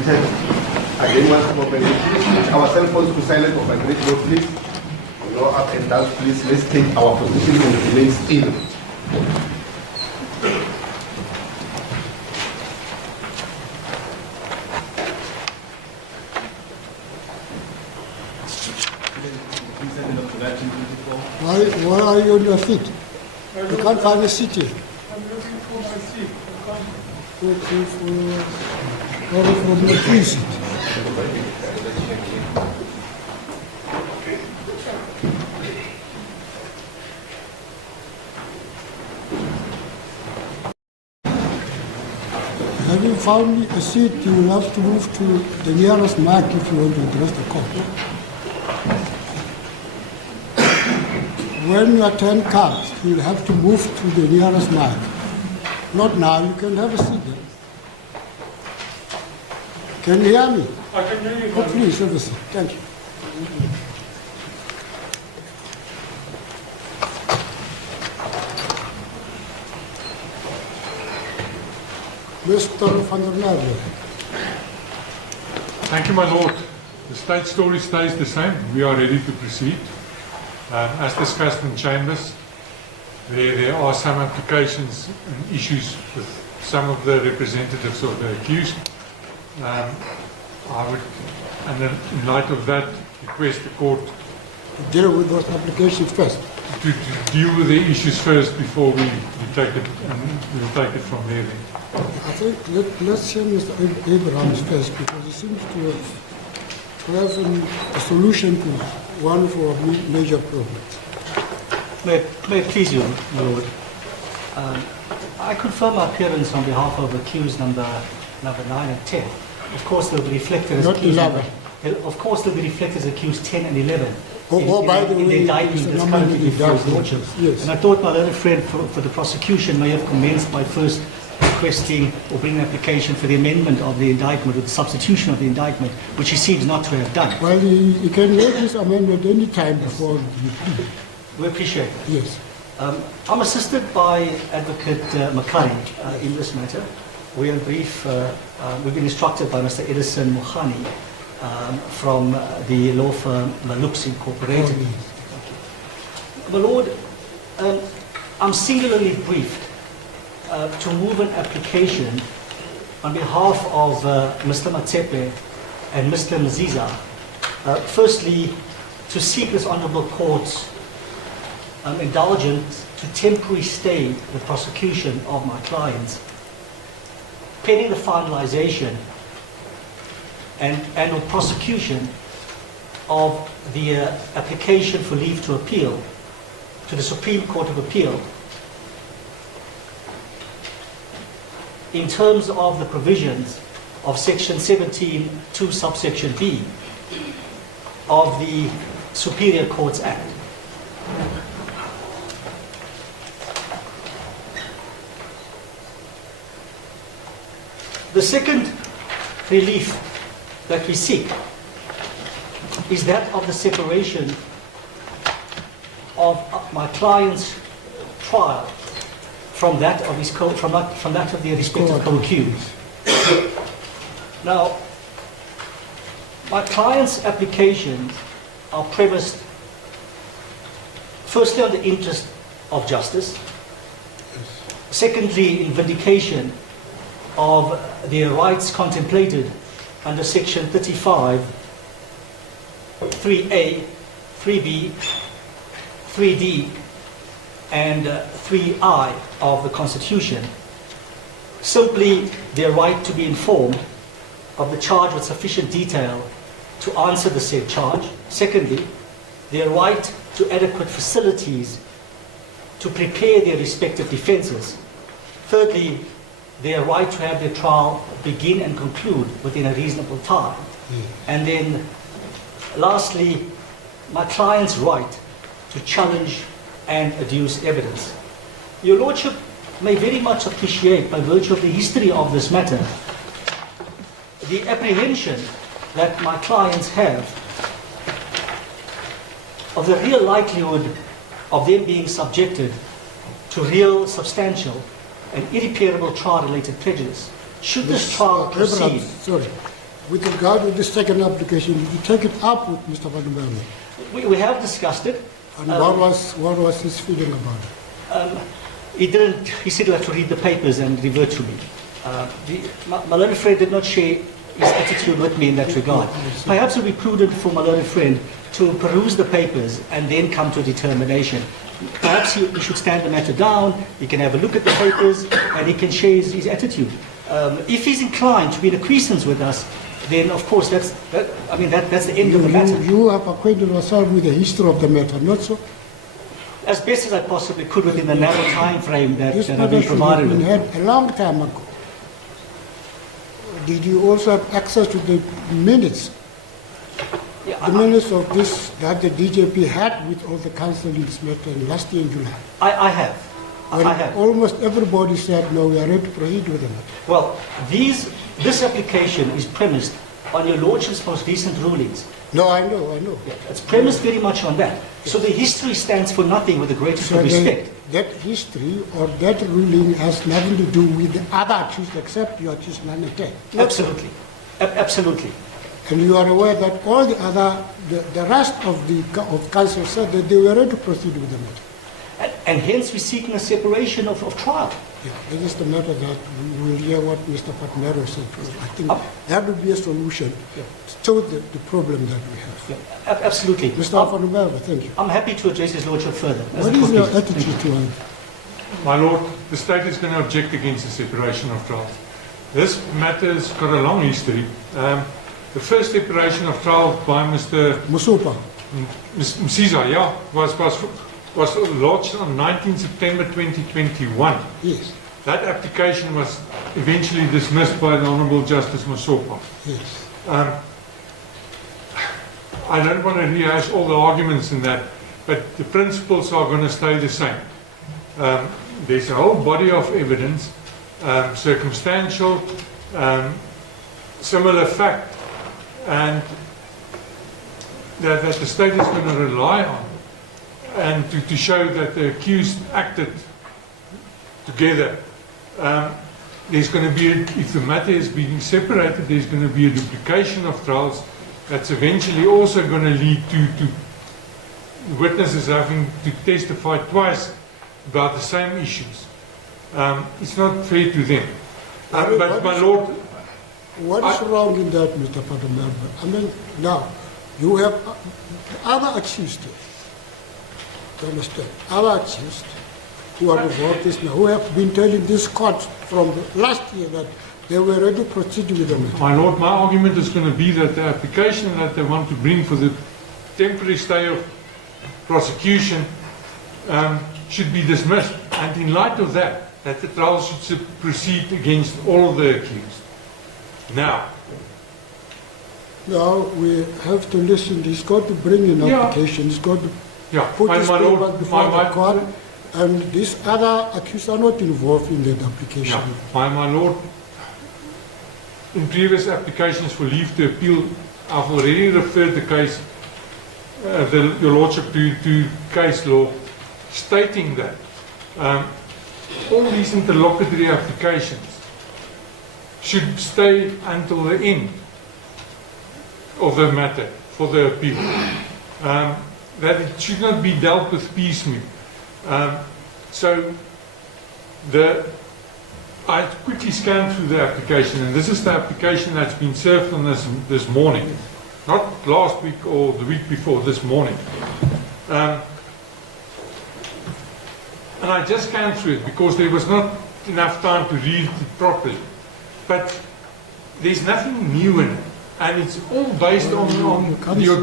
seated. Again, once more, please switch our cell phones to silent or vibrate mode, please. Go up and down, please. Let's take our position and remain still. Why are you on your feet? You can't find a seat here. I'm looking for my seat. From the free seat. Have you found a seat? You will have to move to the nearest mic if you want to address the court. When your turn comes, you'll have to move to the nearest mic. Not now, you can have a seat there. Can you hear me? I can hear you. Oh, please, have a seat. Thank you. Mr. van der Merwe. Thank you, my lord. The state story stays the same. We are ready to proceed. As discussed in chambers, there are some applications and issues with some of the representatives of the accused. I would, and in light of that, request the court To deal with those applications first. to deal with the issues first before we take it, and we'll take it from there then. I think let's hear Mr. Abrahams first, because he seems to have a solution to one of our major problems. May it please you, my lord. I confirm my appearance on behalf of accused number 9 and 10. Of course, they'll be reflected as Not accused 11. Of course, they'll be reflected as accused 10 and 11. By the in way, the indictment Mr. that's Norman, currently the before his indictment, lordship. yes. And I thought my learned friend for the prosecution may have commenced by first requesting or bringing an application for the amendment of the indictment or the substitution of the indictment, which he seems not to have done. Well, he can make this amendment any time before you plead. We appreciate it. Yes. I'm assisted by Advocate Makari in this matter. We are in brief, we've been instructed by Mr. Edison Mohani from the law firm Laloops Incorporated. My Lord, I'm singularly briefed to move an application on behalf of Mr. Matsepe and Mr. Mziza, firstly, to seek this Honourable Court's indulgence to temporarily stay the prosecution of my clients, pending the finalization and or prosecution of the application for leave to appeal to the Supreme Court of Appeal in terms of the provisions of Section 17(2) subsection B of the Superior Courts Act. The second relief that we seek is that of the separation of my client's trial from that of his from that of the respective co-accused. Now, my client's applications are premised firstly on the interest of justice, secondly in vindication of their rights contemplated under Section 35, 3A, 3B, 3D, and 3I of the Constitution. Simply their right to be informed of the charge with sufficient detail to answer the said charge. Secondly, their right to adequate facilities to prepare their respective defences. Thirdly, their right to have their trial begin and conclude within a reasonable time. And then, lastly, my client's right to challenge and adduce evidence. Your Lordship may very much appreciate, by virtue of the history of this matter, the apprehension that my clients have of the real likelihood of them being subjected to real, substantial, and irreparable trial-related prejudice. Should this trial proceed? Sorry. with regard to the second application, did you take it up with Mr. Van der Merwe? We have discussed it. And what was his feeling about it? He said he'll have to read the papers and revert to me. My learned friend did not share his attitude with me in that regard. Perhaps it would be prudent for my learned friend to peruse the papers and then come to a determination. Perhaps he should stand the matter down, he can have a look at the papers, and he can share his attitude. If he's inclined to be in acquiescence with us, then of course that's the end of the matter. You have acquainted yourself with the history of the matter, not so? As best as I possibly could within the narrow time frame that This I've matter been should have provided been with. had a long time ago. Did you also have access to the minutes? Yeah, The minutes of this that the DJP had with all the council in this matter last year in July. I have. When I have. almost everybody said, no, we are ready to proceed with the matter. Well, this application is premised on your Lordship's most recent rulings. No, I know. Yeah, it's premised very much on that. So the history stands for nothing with the greatest So of respect. that history or that ruling has nothing to do with the other accused except your accused 9 and 10. Absolutely. Absolutely. And you are aware that all the other, the rest of council said that they were ready to proceed with the matter. And hence we're seeking a separation of trial. Yeah, this is the matter that we will hear what Mr. Patmero said. I think that would be a solution to the problem that we have. Yeah, absolutely. Mr. Patmero, thank you. I'm happy to address His Lordship further. What is your attitude to it? My Lord, the state is going to object against the separation of trials. This matter has got a long history. The first separation of trial by Mr. Musupa. Msiza, was lodged on 19 September 2021. Yes, That application was eventually dismissed by the Honourable Justice Mosopa. yes. I don't want to rehash all the arguments in that, but the principles are going to stay the same. There's a whole body of evidence, circumstantial, similar fact, and that the state is going to rely on, and to show that the accused acted together. There's going to be, if the matter is being separated, there's going to be a duplication of trials that's eventually also going to lead to witnesses having to testify twice about the same issues. It's not fair to them. But my Lord, What is wrong in that, Mr. Patmero? I mean, now, you have other accused, you understand, other accused who are involved this now, who have been telling this court from last year that they were ready to proceed with the matter. my Lord, my argument is going to be that the application that they want to bring for the temporary stay of prosecution should be dismissed. And in light of that the trial should proceed against all of the accused. Now, we have to listen. He's got to bring an application. He's got to put his papers before the court. And these other accused are not involved in that application. my Lord, in previous applications for leave to appeal, I've already referred the case, Your Lordship, to case law, stating that all these interlocutory applications should stay until the end of the matter for the appeal. That it should not be dealt with piecemeal. So I quickly scanned through the application, and this is the application that's been served on this morning, not last week or the week before, this morning. And I just scanned through it because there was not enough time to read it properly. But there's nothing new in it, and it's all based on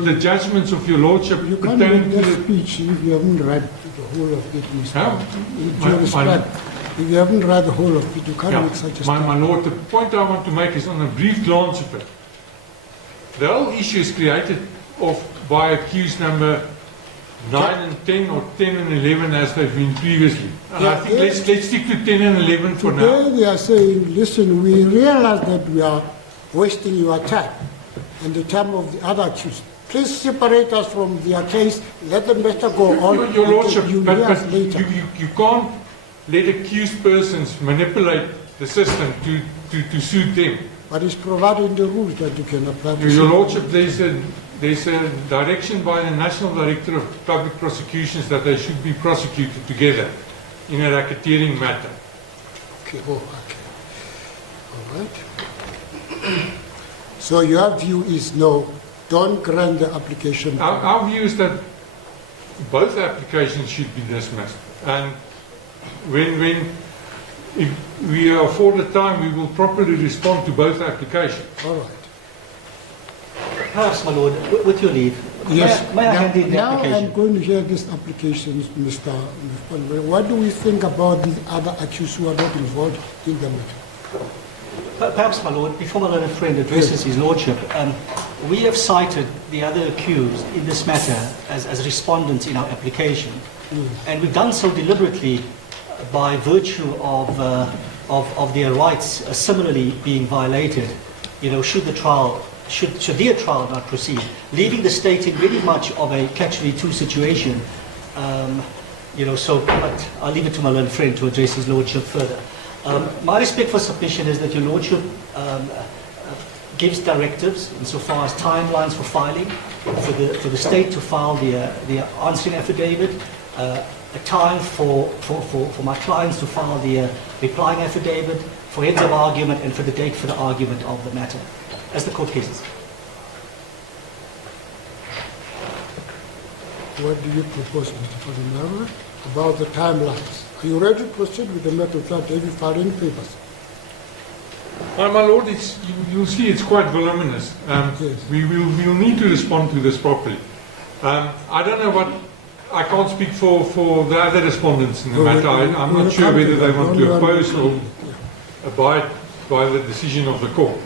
the judgments of Your Lordship. You can't make that speech if you haven't read the whole of it, Mr. With due respect, if you haven't read the whole of it, you can't make such a statement. My Lord, the point I want to make is on a brief glance of it. The whole issue is created by accused number 9 and 10, or 10 and 11 as they've been previously. And I think let's stick to 10 and 11 for now. Today they are saying, listen, we realize that we are wasting your time and the time of the other accused. Please separate us from their case. Let the matter go on. Your Lordship, you but you can't let accused persons manipulate the system to suit them. But it's provided in the rules that you can apply for Your Lordship, there's a direction by the National Director of Public Prosecutions that they should be prosecuted together in a racketeering matter. Okay, oh, okay. All right. So your view is no, don't grant the application. Our view is that both applications should be dismissed. And if we are afforded time, we will properly respond to both applications. All right. Perhaps, my Lord, with your leave, Yes. may I hand in the now application? I'm going to hear these applications, Mr. What do we think about these other accused who are not involved in the matter? Perhaps, my Lord, before my learned friend addresses his Lordship, we have cited the other accused in this matter as respondents in our application. And we've done so deliberately by virtue of their rights similarly being violated, should their trial not proceed, leaving the state in really much of a catch-22 situation. But I'll leave it to my learned friend to address his Lordship further. My respect for submission is that your Lordship gives directives insofar as timelines for filing, for the state to file the answering affidavit, a time for my clients to file the replying affidavit, for heads of argument, and for the date for the argument of the matter, as the court cases. What do you propose, Mr. Fadimara, about the timelines? Are you ready to proceed with the matter without having filed any papers? My Lord, you'll see it's quite voluminous. Yes. We'll need to respond to this properly. I don't know what, I can't speak for the other respondents in the matter. I'm not sure whether they want to oppose or abide by the decision of the court.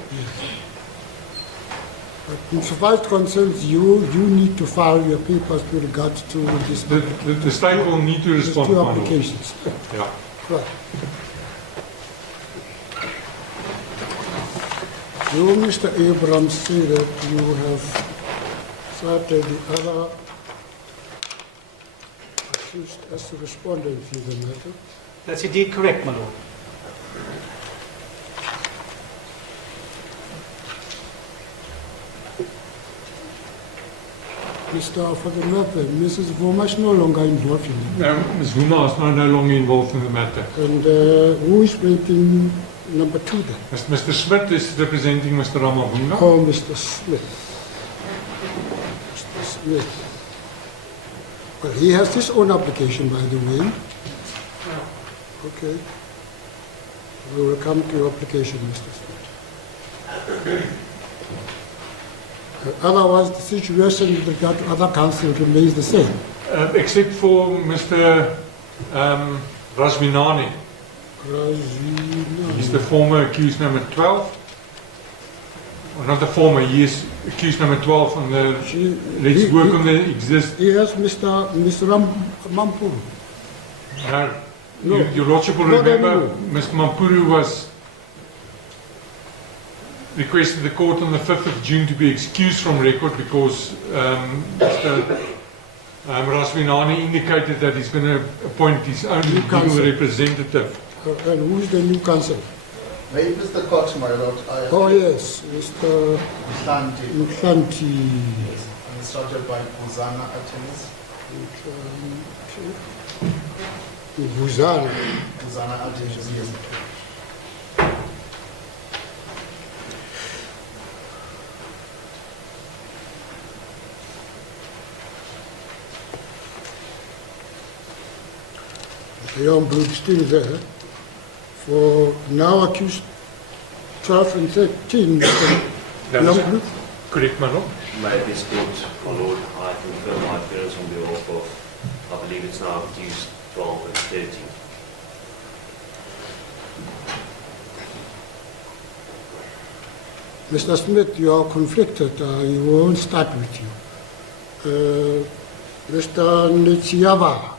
Insofar as concerns you need to file your papers with regard to this. The state will need to respond, two my Lord. applications. Yeah. Right. You, Mr. Abrams, say that you have cited the other accused as a respondent in the matter. That's indeed correct, my Lord. Mr. For the matter, Mrs. Voma is no longer involved in it. Ms. Vuma is no longer involved in the matter. And who is waiting number 2 then? Mr. Smith is representing Mr. Ramavunga. Oh, Mr. Smith. Mr. Smith. Well, he has his own application, by the way. Okay. We will come to your application, Mr. Smith. Otherwise, the situation with regard to other counsel remains the same. Except for Mr. Rasminani. He's the former accused number 12. Or not the former, he is accused number 12 on the let's work on the exist. Yes, Mr. Mampuru. No, your Lordship will remember Mr. Mampuru was requested the court on the 5th of June to be excused from record because Mr. Rasminani indicated that he's going to appoint his own legal representative. And who's the new counsel? May it please the court, my lord. Oh yes, Mr. Mhlanti. Instructed by Buzana attorneys. Buzana. Buzana attorneys, yes. The young blood still there. For now accused 12 and 13, Mr. Correct, my Lord. May this court, my Lord, I confirm my appearance on behalf of, I believe it's now accused 12 and 13. Mr. Smith, you are conflicted. You won't start with you. Mr. Nichiava.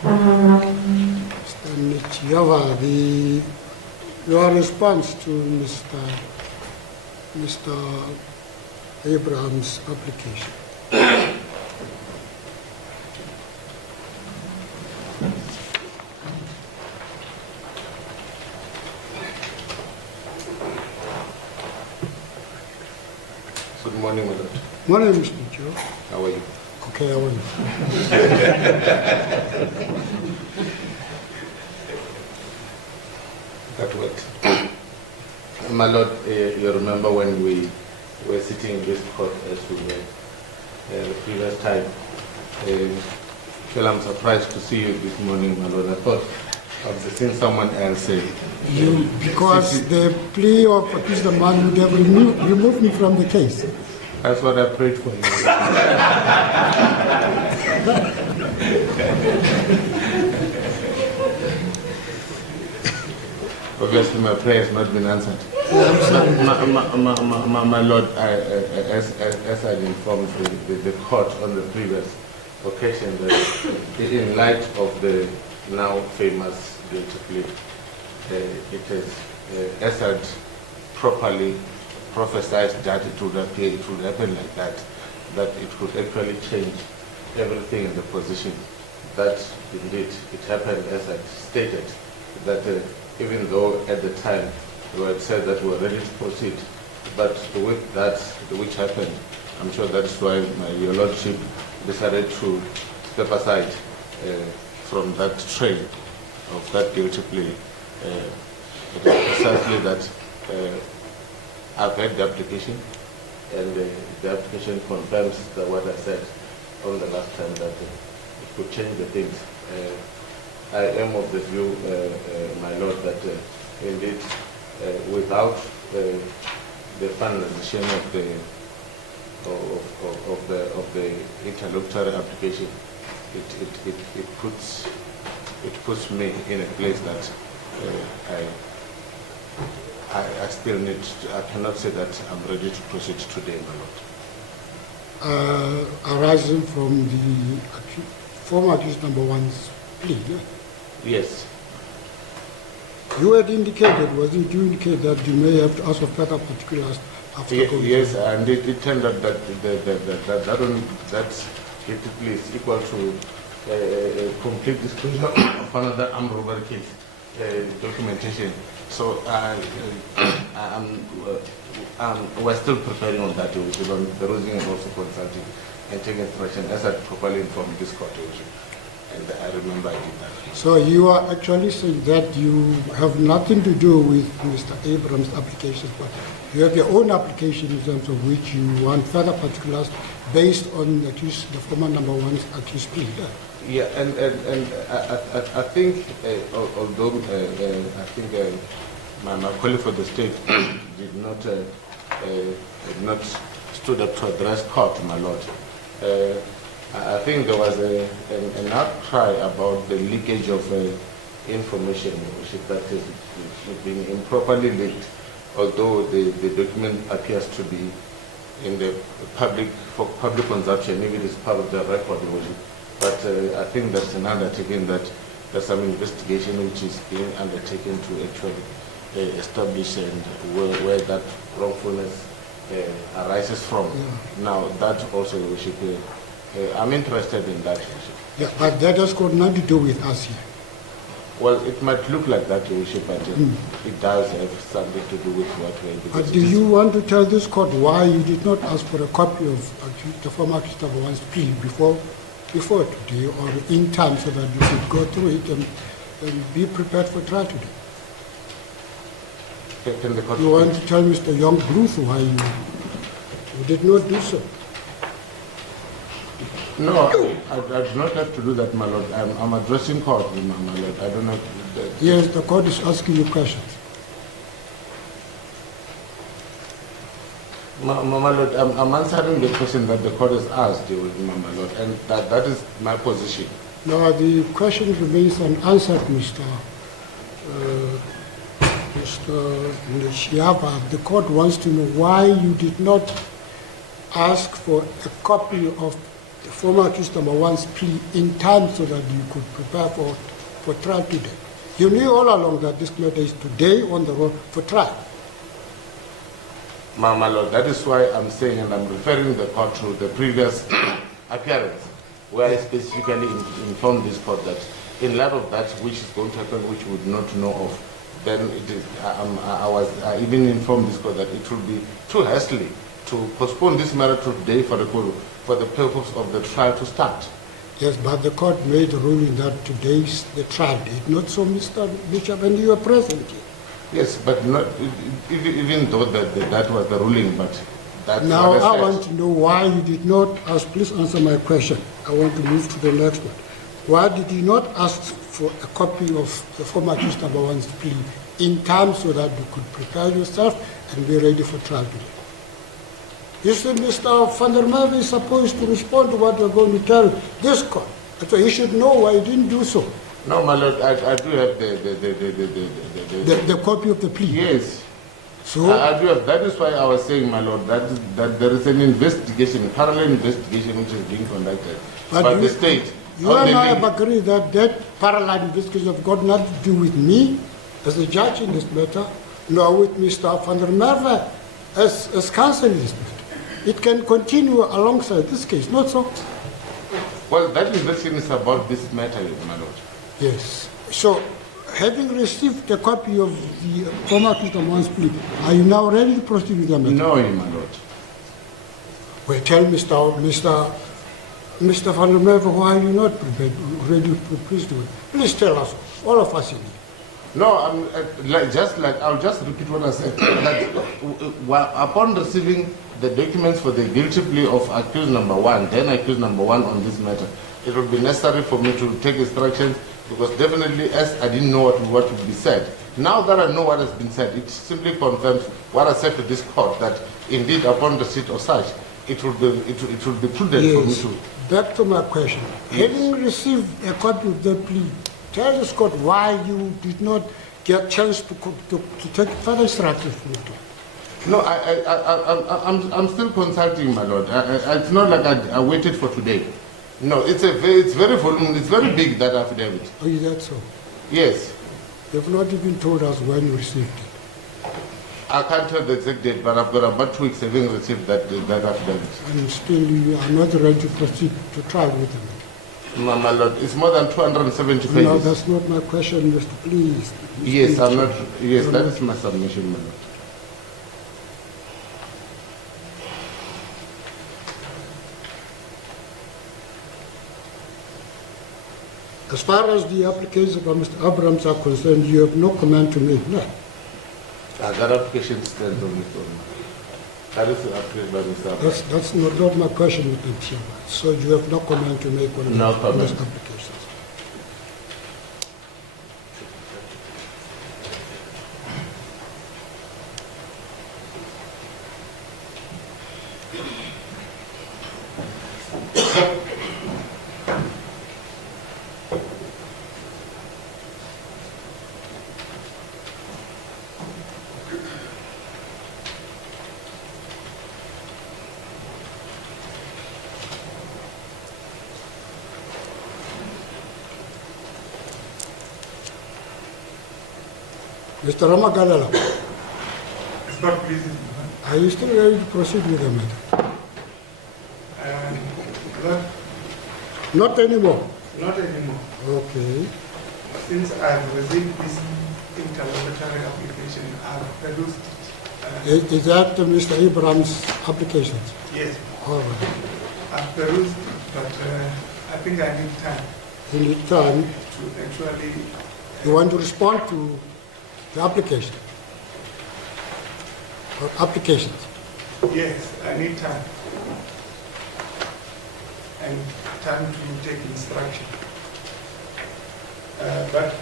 Mr. Nichiava, your response to Mr. Abraham's application. Good morning, my lord. Morning, Mr. Joe. How are you? Okay, how are you? That worked. My lord, you remember when we were sitting in this court as we were the previous time. Well, I'm surprised to see you this morning, my lord. I thought I was seeing someone else. Because the plea of accused the man would have removed me from the case. That's what I prayed for you. Obviously, my prayer has not been answered. My lord, as I informed the court on the previous occasion, that in light of the now famous guilty plea, it has Assad properly prophesied that it would happen like that it could actually change everything in the position. That indeed it happened as I stated, that even though at the time we had said that we were ready to proceed, but with that which happened, I'm sure that's why your lordship decided to step aside from that train of that guilty plea. It is precisely that I've read the application, and the application confirms what I said on the last time, that it could change the things. I am of the view, my lord, that indeed without the finalization of the interlocutory application, it puts me in a place that I still need to, I cannot say that I'm ready to proceed today, my lord. Arising from the former accused number one's plea, yeah? Yes. You had indicated, wasn't you indicate that you may have to ask for further particulars after going Yes, through? and it turned out that that guilty plea is equal to complete disclosure of another armed robbery case documentation. So we're still preparing on that, on perusing and also consulting and taking information as I properly informed this court. And I remember I did that. So you are actually saying that you have nothing to do with Mr. Abrams' applications, but you have your own application in terms of which you want further particulars based on the former number one's accused plea. Yeah, and I think, although I think my colleague for the state did not stood up to address court, my lord. I think there was an outcry about the leakage of information that is being improperly leaked, although the document appears to be in the for public consumption, if it is part of the record. But I think that's an undertaking that there's some investigation which is being undertaken to actually establish and where that wrongfulness arises from. Yeah. Now that also we should I'm interested in that. Yeah, but that has got nothing to do with us here. Well, it might look like that, Your Worship, but it does have something to do with what we're doing. But do you want to tell this court why you did not ask for a copy of the former accused number one's plea before today, or in time, so that you could go through it and be prepared for trial today? Can the court you want to tell Mr. Young Bruce why you did not do so? No, I do not have to do that, my lord. I'm addressing court, my lord. I don't know. Yes, the court is asking you questions. My lord, I'm answering the question that the court has asked, my lord, and that is my position. No, the question remains unanswered, Mr. Shiava. The court wants to know why you did not ask for a copy of the former accused number one's plea in time so that you could prepare for trial today. You knew all along that this matter is today on the road for trial. My lord, that is why I'm saying, and I'm referring the court to the previous appearance, where I specifically informed this court that in light of that which is going to happen, which we would not know of, then it is, I was even informed this court that it would be too hastily to postpone this matter to today for the purpose of the trial to start. Yes, but the court made a ruling that today's the trial date. Not so, Mr. Bishop, and you are present here. Yes, but not, even though that was the ruling, but that's Now, what I said. want to know why you did not ask, please answer my question. I want to move to the next one. Why did you not ask for a copy of the former accused number one's plea in time so that you could prepare yourself and be ready for trial today? You see, Mr. Van der Merwe is supposed to respond to what you're going to tell this court. So he should know why you didn't do so. No, my lord, I do have The copy of the plea. yes. So, I do have. That is why I was saying, my lord, that there is an investigation, parallel investigation, which is being conducted by the state. you and I have agreed that that parallel investigation have got nothing to do with me as a judge in this matter, nor with Mr. Van der Merwe as counsel in this matter. It can continue alongside this case, not so? Well, that investigation is about this matter, my lord. Yes. So, having received a copy of the former accused number one's plea, are you now ready to proceed with the matter? No, my lord. Well, tell Mr. Van der Merwe, why are you not prepared, ready to please do it? Please tell us, all of us in here. No, I'll just repeat what I said. That upon receiving the documents for the guilty plea of accused number one, then accused number one on this matter, it would be necessary for me to take instructions, because definitely, as I didn't know what would be said. Now that I know what has been said, it simply confirms what I said to this court, that indeed upon receipt of such, it would be prudent for me to. Back to my question. Yes. Having received a copy of the plea, tell this court why you did not get a chance to take further instructions from it. No, I'm still consulting, my lord. It's not like I waited for today. No, it's very voluminous, it's very big, that affidavit. Oh, is that so? Yes. You've not even told us when you received it. I can't tell the exact date, but I've got about 2 weeks having received that affidavit. And still you are not ready to proceed to trial with them. No, my lord, it's more than 270 pages. No, that's not my question, Mr. Please. Yes, I'm not. Yes, that is my submission, my lord. As far as the applications of Mr. Abrams are concerned, you have no comment to make, no? That application stands on its own. That is the application by Mr. Abrams. That's not my question, Mr. Chairman. So you have no comment to make on No those comment. applications? Mr. Ramagalela, It's not pleasing. are you still ready to proceed with the matter? Not anymore. Not anymore. Okay. Since I've received this interlocutory application, I've perused it. Is that Mr. Abrams' applications? Yes, All right. I've perused it, but I think I need time You need time. to actually. You want to respond to the application? Or applications? Yes, I need time. And time to take instruction. But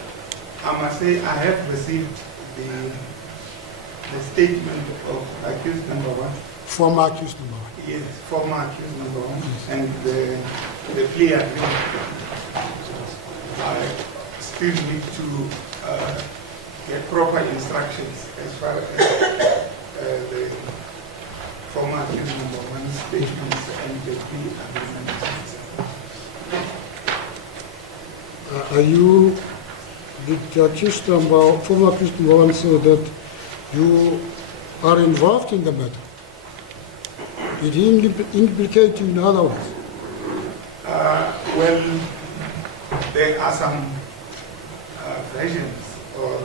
I must say I have received the statement of accused number one. Former accused number one. Yes, former accused number one, and the plea agreement. I still need to get proper instructions as far as the former accused number one statements and the plea agreement. Did the accused number, former accused number one say that you are involved in the matter? Did he implicate you in other words? Well, there are some versions or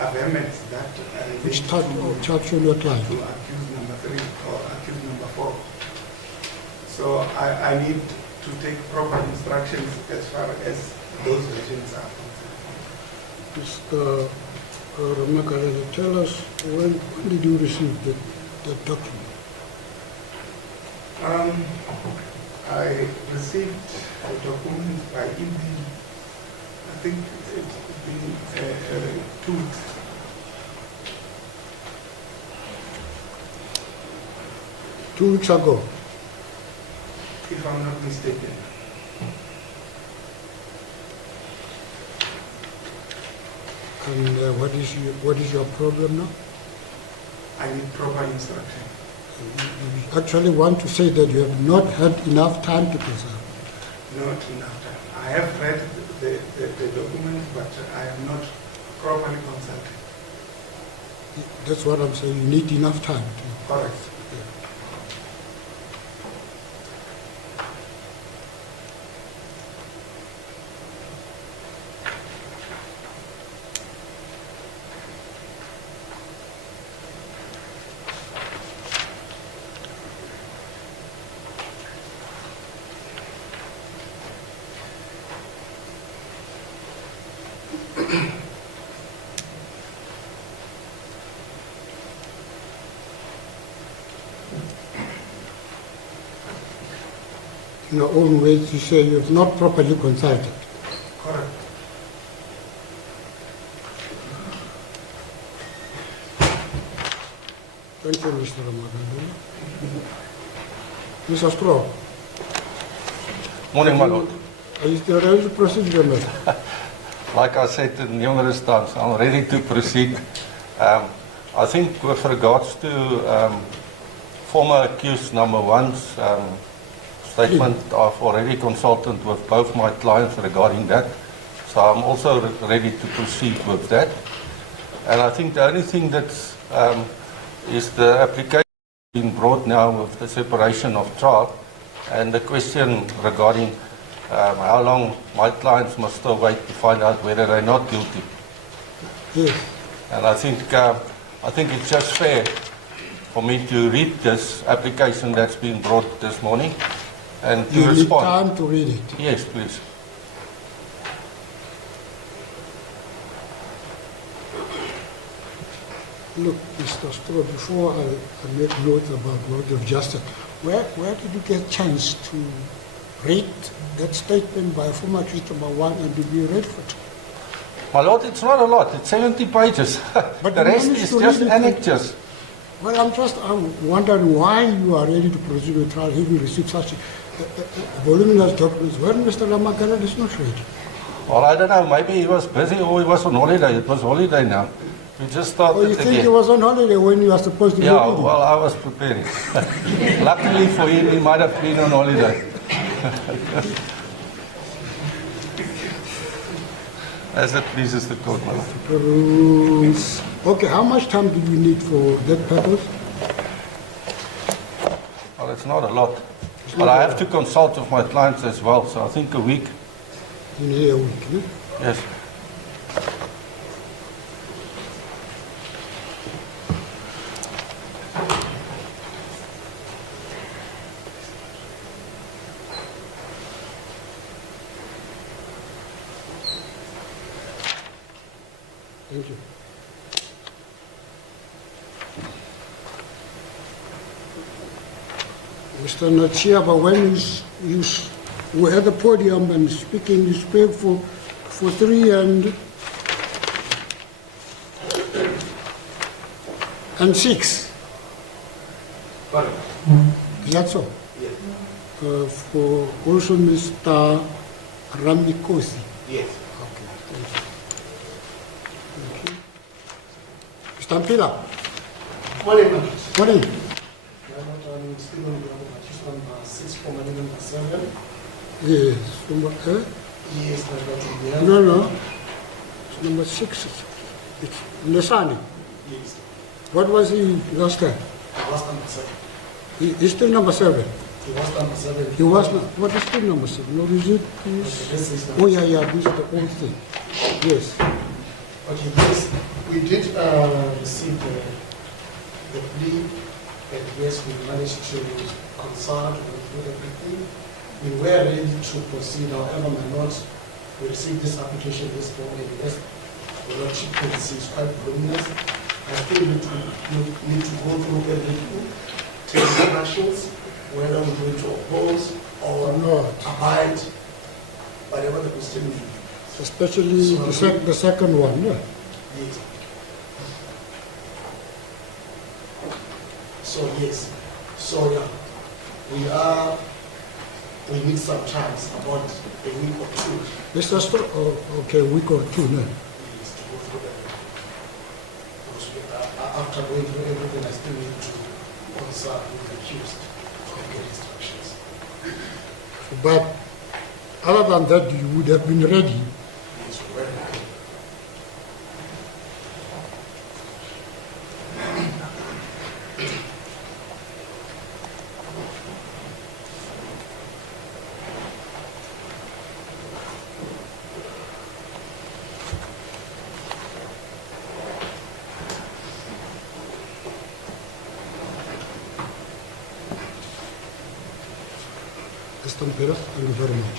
amendments that Which type of charge will you apply? to accused number 3 or accused number 4. So I need to take proper instructions as far as those versions are concerned. Mr. Ramakarela, tell us when did you receive the document? I received the document by email. I think it's been 2 weeks. Two weeks ago. If I'm not mistaken. And what is your problem now? I need proper instruction. You actually want to say that you have not had enough time to consult. Not enough time. I have read the document, but I have not properly consulted. That's what I'm saying. You need enough time. Correct. In your own words, you say you have not properly consulted. Correct. Thank you, Mr. Ramadan. Mr. Straw, Morning, my lord. are you still ready to proceed with the matter? Like I said in numerous times, I'm ready to proceed. I think with regards to former accused number 1's statement, I've already consulted with both my clients regarding that. So I'm also ready to proceed with that. And I think the only thing that's is the application being brought now with the separation of trial and the question regarding how long my clients must still wait to find out whether they're not guilty. Yes. And I think it's just fair for me to read this application that's been brought this morning and to You need respond. time to read it. Yes, please. Look, Mr. Straw, before I make notes about what you've just said, where did you get a chance to read that statement by former accused number 1 and to be read for it? My lord, it's not a lot. It's 70 pages. But The you rest managed is to just read it. annexures. Well, I'm wondering why you are ready to proceed with trial having received such voluminous documents when Mr. Ramakarela is not ready. Well, I don't know. Maybe he was busy or he was on holiday. It was holiday now. We just started Or you think again. he was on holiday when you are supposed to be Yeah, reading? well, I was preparing. Luckily for him, he might have been on holiday. As it pleases the court, my lord. Okay, how much time do you need for that purpose? Well, it's not a lot. But I have to consult with my clients as well, so I think a week. In a week, eh? Yes. Thank you. Mr. Nachiaba, when you were at the podium and speaking, you spoke for 3 and 6. Correct. Is that so? Yes. For also Mr. Ramikosi. Yes. Okay, thank you. Thank you. Mr. Mpila, Morning, morning. I'm still on the accused number 6 from amendment 7. Yes, Yes, no. It's number 6. It's Nesani. Yes. What was he last time? He was number 7. He's still number 7. He was number 7. He was not. What is still number 7? No, is it? Okay, this is Oh, yeah, this is the old thing. Yes. Okay, this We did receive the plea, and yes, we managed to consult with everything. We were ready to proceed, however, my lord, we received this application this morning. Yes, the lordship can see it's quite voluminous. I still need to go through everything, take instructions, whether we're going to oppose or not. abide, whatever the question may be. Especially the second one, yeah. Yes. So yes, so yeah, we need some time, about a week or two. Mr. Okay, a week or two now. Yes, to go through everything. After going through everything, I still need to consult with the accused and get instructions. But other than that, you would have been ready. Yes, well, Mr. Mpira, thank you very much.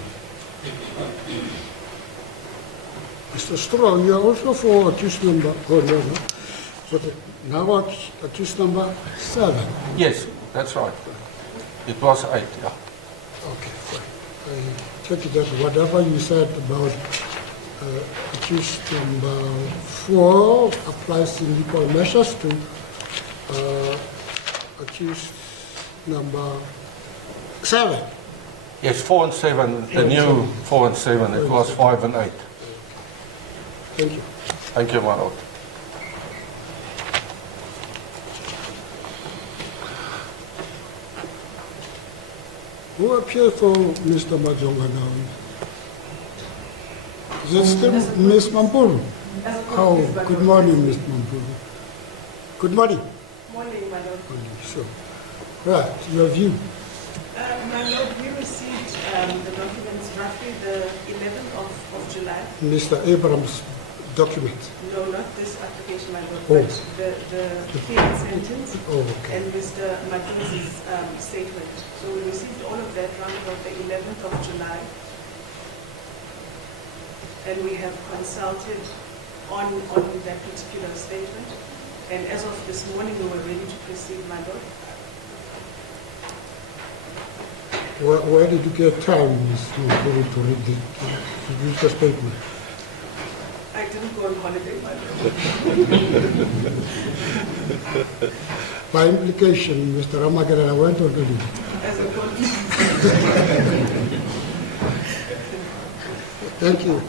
Mr. Strong, you are also for accused number, now accused number 7. Yes, that's right. It was 8, yeah. Okay, fine. I take it that whatever you said about accused number 4 applies in equal measures to accused number 7. Yes, 4 and 7, the new 4 and 7, it was 5 and 8. Thank you. Thank you, my lord. Who appeared for Mr. Majonga now? Is it still Ms. Mampuru? Oh, good morning, Ms. Mampuru. Good morning. Morning, my lord. Sure. Right, your view. My lord, we received the documents roughly the 11th of July. Mr. Abrams' document. No, not this application, my lord, Oh. but the plea and sentence Oh, okay. and Mr. Matunzi's statement. So we received all of that round about the 11th of July. And we have consulted on that particular statement. And as of this morning, we were ready to proceed, my lord. Where did you get time, Ms. Mampuru, to read the statement? I didn't go on holiday, my lord. By implication, Mr. Ramagara went on the leave. As a court. Thank you.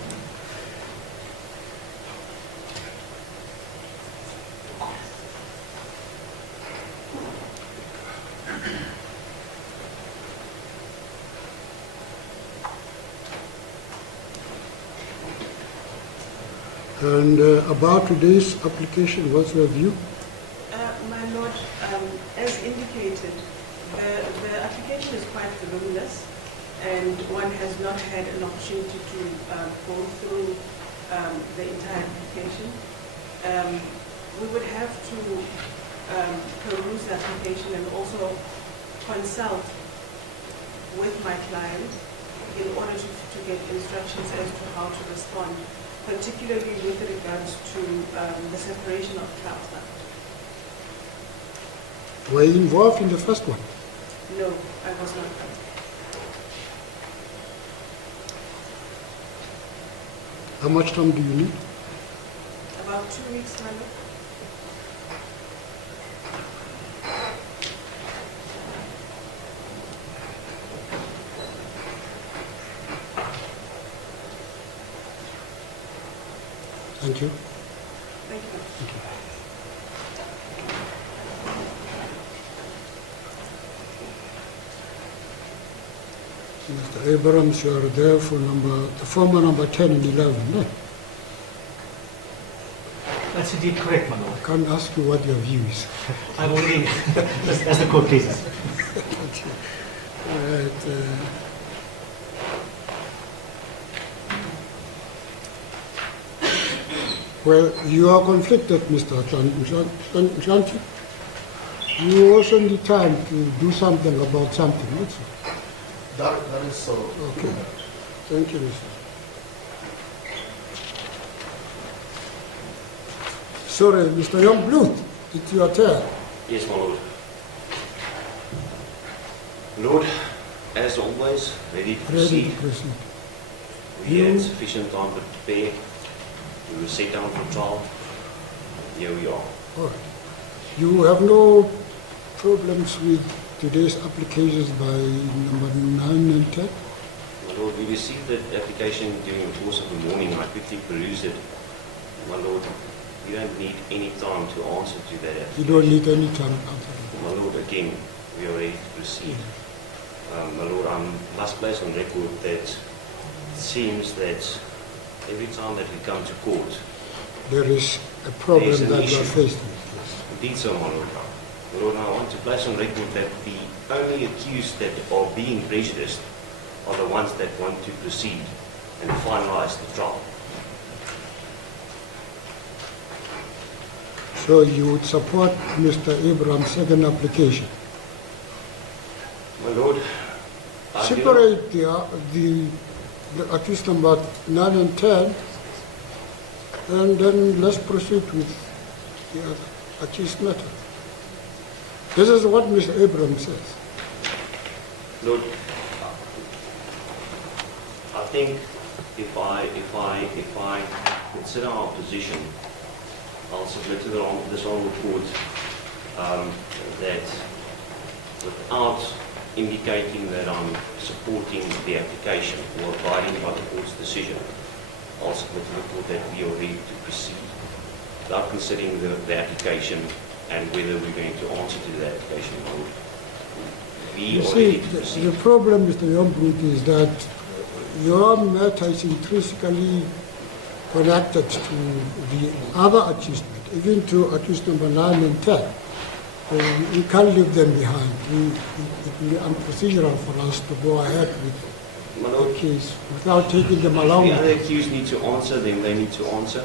And about today's application, what's your view? My lord, as indicated, the application is quite voluminous and one has not had an opportunity to go through the entire application. We would have to peruse the application and also consult with my client in order to get instructions as to how to respond, particularly with regards to the separation of clubs. Were you involved in the first one? No, I was not. How much time do you need? About 2 weeks, my lord. Thank you. Thank you. Mr. Abrams, you are there for the former number 10 and 11. No? That's indeed correct, my lord. I can't ask you what your view is. I've already, as the court pleases. Right, Well, you are conflicted, Mr. Shanti. You also need time to do something about something, that's all. That is so. Okay. Thank you, Mr. Sorry, Mr. Youngblood, it's your turn. Yes, my Lord. Lord, as always, ready to Ready proceed. to proceed. We had sufficient time to prepare. We were set down for trial. Here we are. All right. You have no problems with today's applications by number 9 and 10? My Lord, we received that application during the course of the morning. I quickly perused it. My Lord, you don't need any time to answer to that application. You don't need any time after My Lord, again, we are ready to proceed. My Lord, I must place on record that it seems that every time that we come to court, there is a problem There's an that you are issue. faced with. indeed so, my Lord. My Lord, I want to place on record that the only accused that are being prejudiced are the ones that want to proceed and finalize the trial. So you would support Mr. Abraham's second application. My Lord, I do- Separate the accused number 9 and 10, and then let's proceed with the other accused matter. This is what Mr. Abraham says. Lord, I think if I consider our position, I'll submit to this honourable court that without indicating that I'm supporting the application or abiding by the court's decision, I'll submit to the court that we are ready to proceed without considering the application and whether we're going to answer to the application or not. We You are see, ready to the proceed. problem, Mr. Youngblood, is that your matter is intrinsically connected to the other accused, even to accused number 9 and 10. We can't leave them behind. It will be unprocedural for us to go ahead with My the Lord, case without taking them if along. the other accused need to answer, then they need to answer.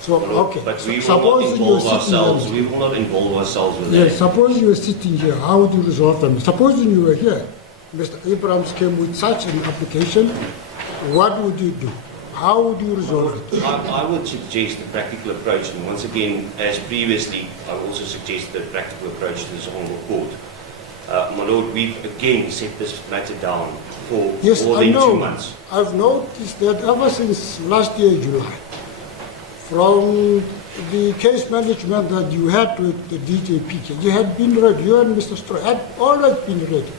So, My Lord, okay. But we will not Suppose you're involve sitting ourselves. here. We will not involve ourselves with Yes, that. suppose you were sitting here, how would you resolve them? Supposing you were here, Mr. Abrams came with such an application, what would you do? How would you resolve it? I would suggest the practical approach, and once again, as previously, I would also suggest the practical approach to this honourable court. My Lord, we've again set this matter down for Yes, more I than 2 know. months. I've noticed that ever since last year, July, from the case management that you had with the DJPK, you had been ready, you and Mr. Stroy had always been ready.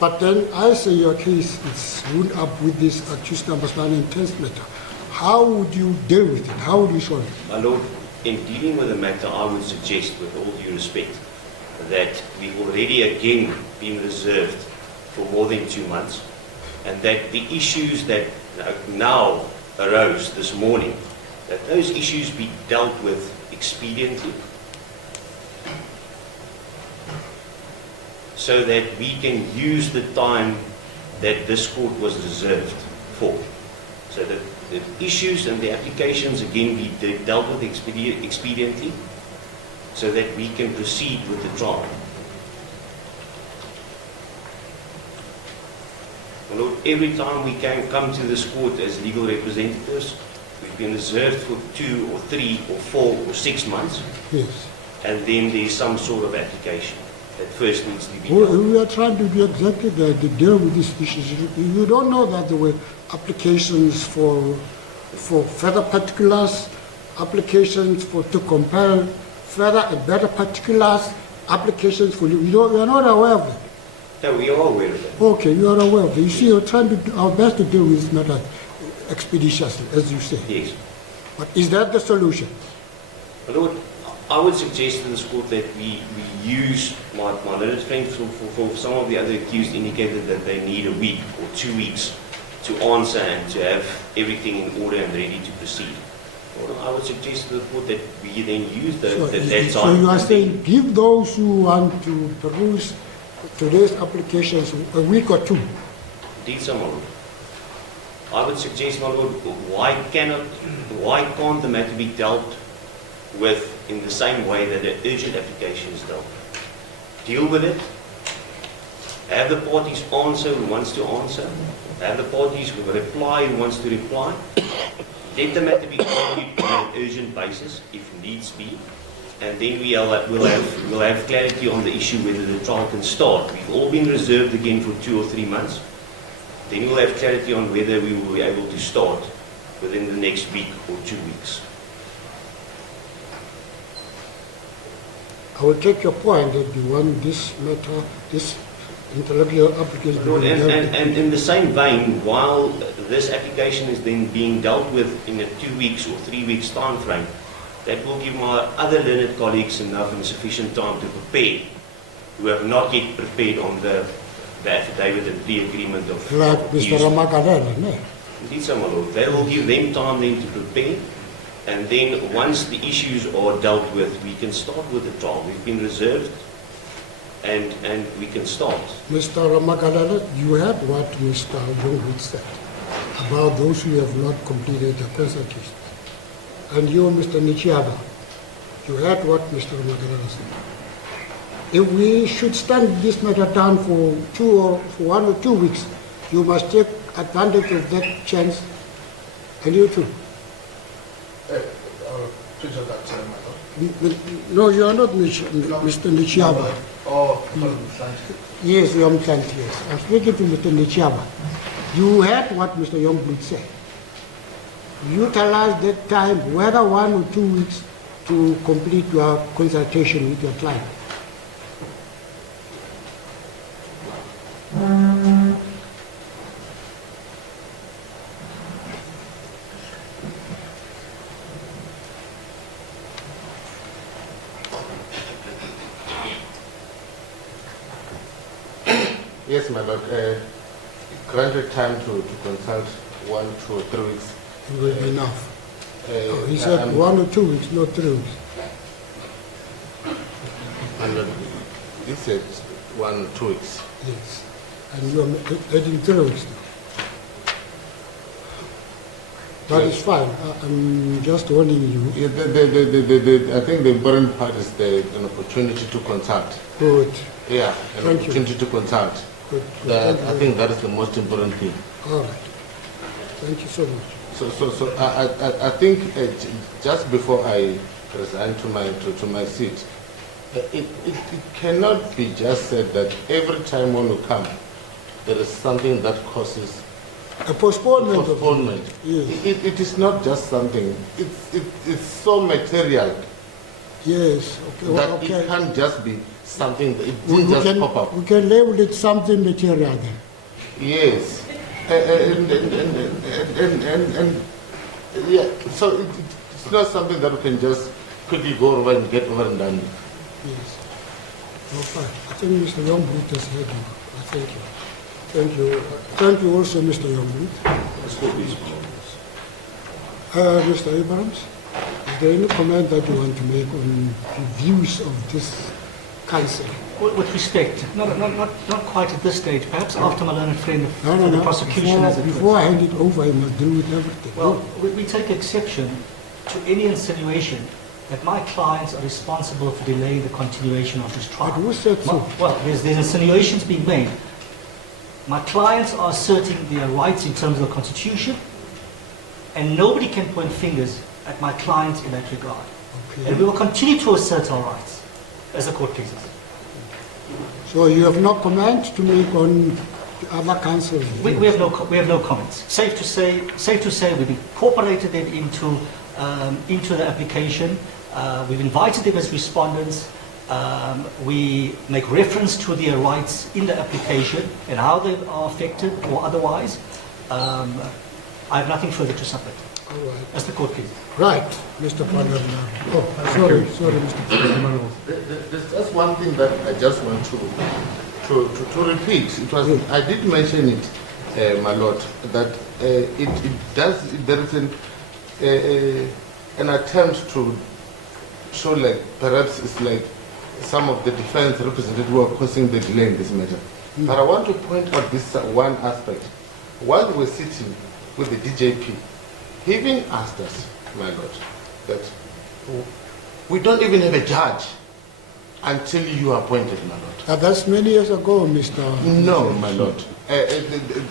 But then I say your case is wound up with this accused number 9 and 10 matter. How would you deal with it? How would you solve it? My Lord, in dealing with the matter, I would suggest, with all due respect, that we've already again been reserved for more than 2 months, and that the issues that now arose this morning, that those issues be dealt with expediently, so that we can use the time that this court was reserved for. So that the issues and the applications again be dealt with expediently, so that we can proceed with the trial. My Lord, every time we can come to this court as legal representatives, we've been reserved for 2 or 3 or 4 or 6 months, Yes. and then there's some sort of application that first needs to be done. We are trying to do exactly that, to deal with these issues. You don't know that there were applications for further particulars, applications to compare further and better particulars, applications for you are not aware of it. No, we are aware of that. Okay, you are aware of it. You see, you're trying to do our best to deal with this matter expeditiously, as you say. Yes. But is that the solution? My Lord, I would suggest to this court that we use, my learned friend for some of the other accused indicated that they need a week or 2 weeks to answer and to have everything in order and ready to proceed. Well, I would suggest to the court that we then use that time. So you are saying give those who want to peruse today's applications a week or 2. Indeed, some of them. I would suggest, my lord, why can't the matter be dealt with in the same way that an urgent application is dealt? Deal with it. Have the parties answer who wants to answer. Have the parties who reply who wants to reply. Let the matter be argued on an urgent basis, if needs be. And then we'll have clarity on the issue whether the trial can start. We've all been reserved again for 2 or 3 months. Then we'll have clarity on whether we will be able to start within the next week or 2 weeks. I will take your point that you want this matter, this intellectual application. Lord, and in the same vein, while this application is then being dealt with in a 2 weeks or 3 weeks time frame, that will give my other learned colleagues enough and sufficient time to prepare, who have not yet prepared on the affidavit and plea agreement of Like Mr. Ramagadela, no? Indeed, so, my lord. That will give them time then to prepare, and then once the issues are dealt with, we can start with the trial. We've been reserved, and we can start. Mr. Ramagadela, you heard what Mr. Youngwood said about those who have not completed the consultation. And you, Mr. Nichiaba, you heard what Mr. Ramagadela said. If we should stand this matter down for 1 or 2 weeks, you must take advantage of that chance, and you too. No, you are not Mr. Nichiaba. Oh, Yes, you understand, yes. I'm speaking to Mr. Nichiaba. You heard what Mr. Youngblood said. Utilize that time, whether 1 or 2 weeks, to complete your consultation with your client. Yes, my lord. Granted time to consult 1, 2, or 3 weeks. It will be enough. He said 1 or 2 weeks, not 3 weeks. And he said 1 or 2 weeks. Yes. And you are adding 3 weeks now. That is fine. I'm just warning you. Yeah, I think the important part is an opportunity to consult. Good. Yeah, an Thank you. opportunity to consult. Good. I think that is the most important thing. All right. Thank you so much. So I think just before I resign to my seat, it cannot be just said that every time when you come, there is something that causes a postponement. Postponement. Yes. It is not just something. It's so material. Yes. Okay. That Okay. it can't just be something. It didn't just pop up. We can label it something material then. Yes. And yeah. So it's not something that we can just quickly go over and get over and done. Yes. No, fine. I think Mr. Youngblood has heard you. I thank you. Thank you. Thank you also, Mr. Youngblood. Mr. Abrams, is there any comment that you want to make on the views of this council? With respect, not quite at this stage, perhaps after my learned friend No, for the prosecution as it Before was. I hand it over, I must deal with everything. Well, we take exception to any insinuation that my clients are responsible for delaying the continuation of this trial. But who said so? Well, there's insinuations being made. My clients are asserting their rights in terms of the Constitution, and nobody can point fingers at my clients in that regard. Okay. And we will continue to assert our rights as the court pleases. So you have no comment to make on the other councils? We have no comments. Safe to say, we've incorporated them into the application. We've invited them as respondents. We make reference to their rights in the application and how they are affected or otherwise. I have nothing further to submit. All right. As the court pleases. Right, Mr. Palermo. Oh, sorry, Mr. Palermo. There's just one thing that I just want to repeat. It was I did mention it, my lord, that there is an attempt to show like perhaps it's like some of the defense representatives who are causing the delay in this matter. But I want to point out this one aspect. While we're sitting, with the DJP. He even asked us, my lord, that we don't even have a judge until you are appointed, my lord. That's many years ago, Mr. No, my lord.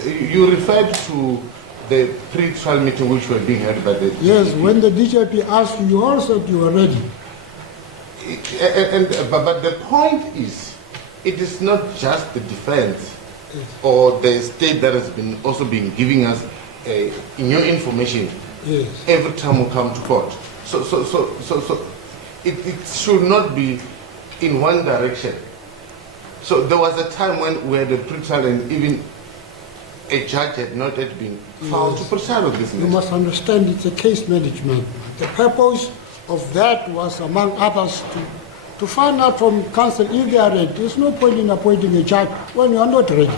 You referred to the pre-trial meeting which were being held by the Yes, DJP. when the DJP asked you, you all said you were ready. But the point is, it is not just the defense or the state that has been also been giving us new information Yes. every time we come to court. So it should not be in one direction. So there was a time when we had a pre-trial and even a judge had not yet been found to preside of this You matter. must understand it's a case management. The purpose of that was, among others, to find out from counsel if they are ready. There's no point in appointing a judge when you are not ready.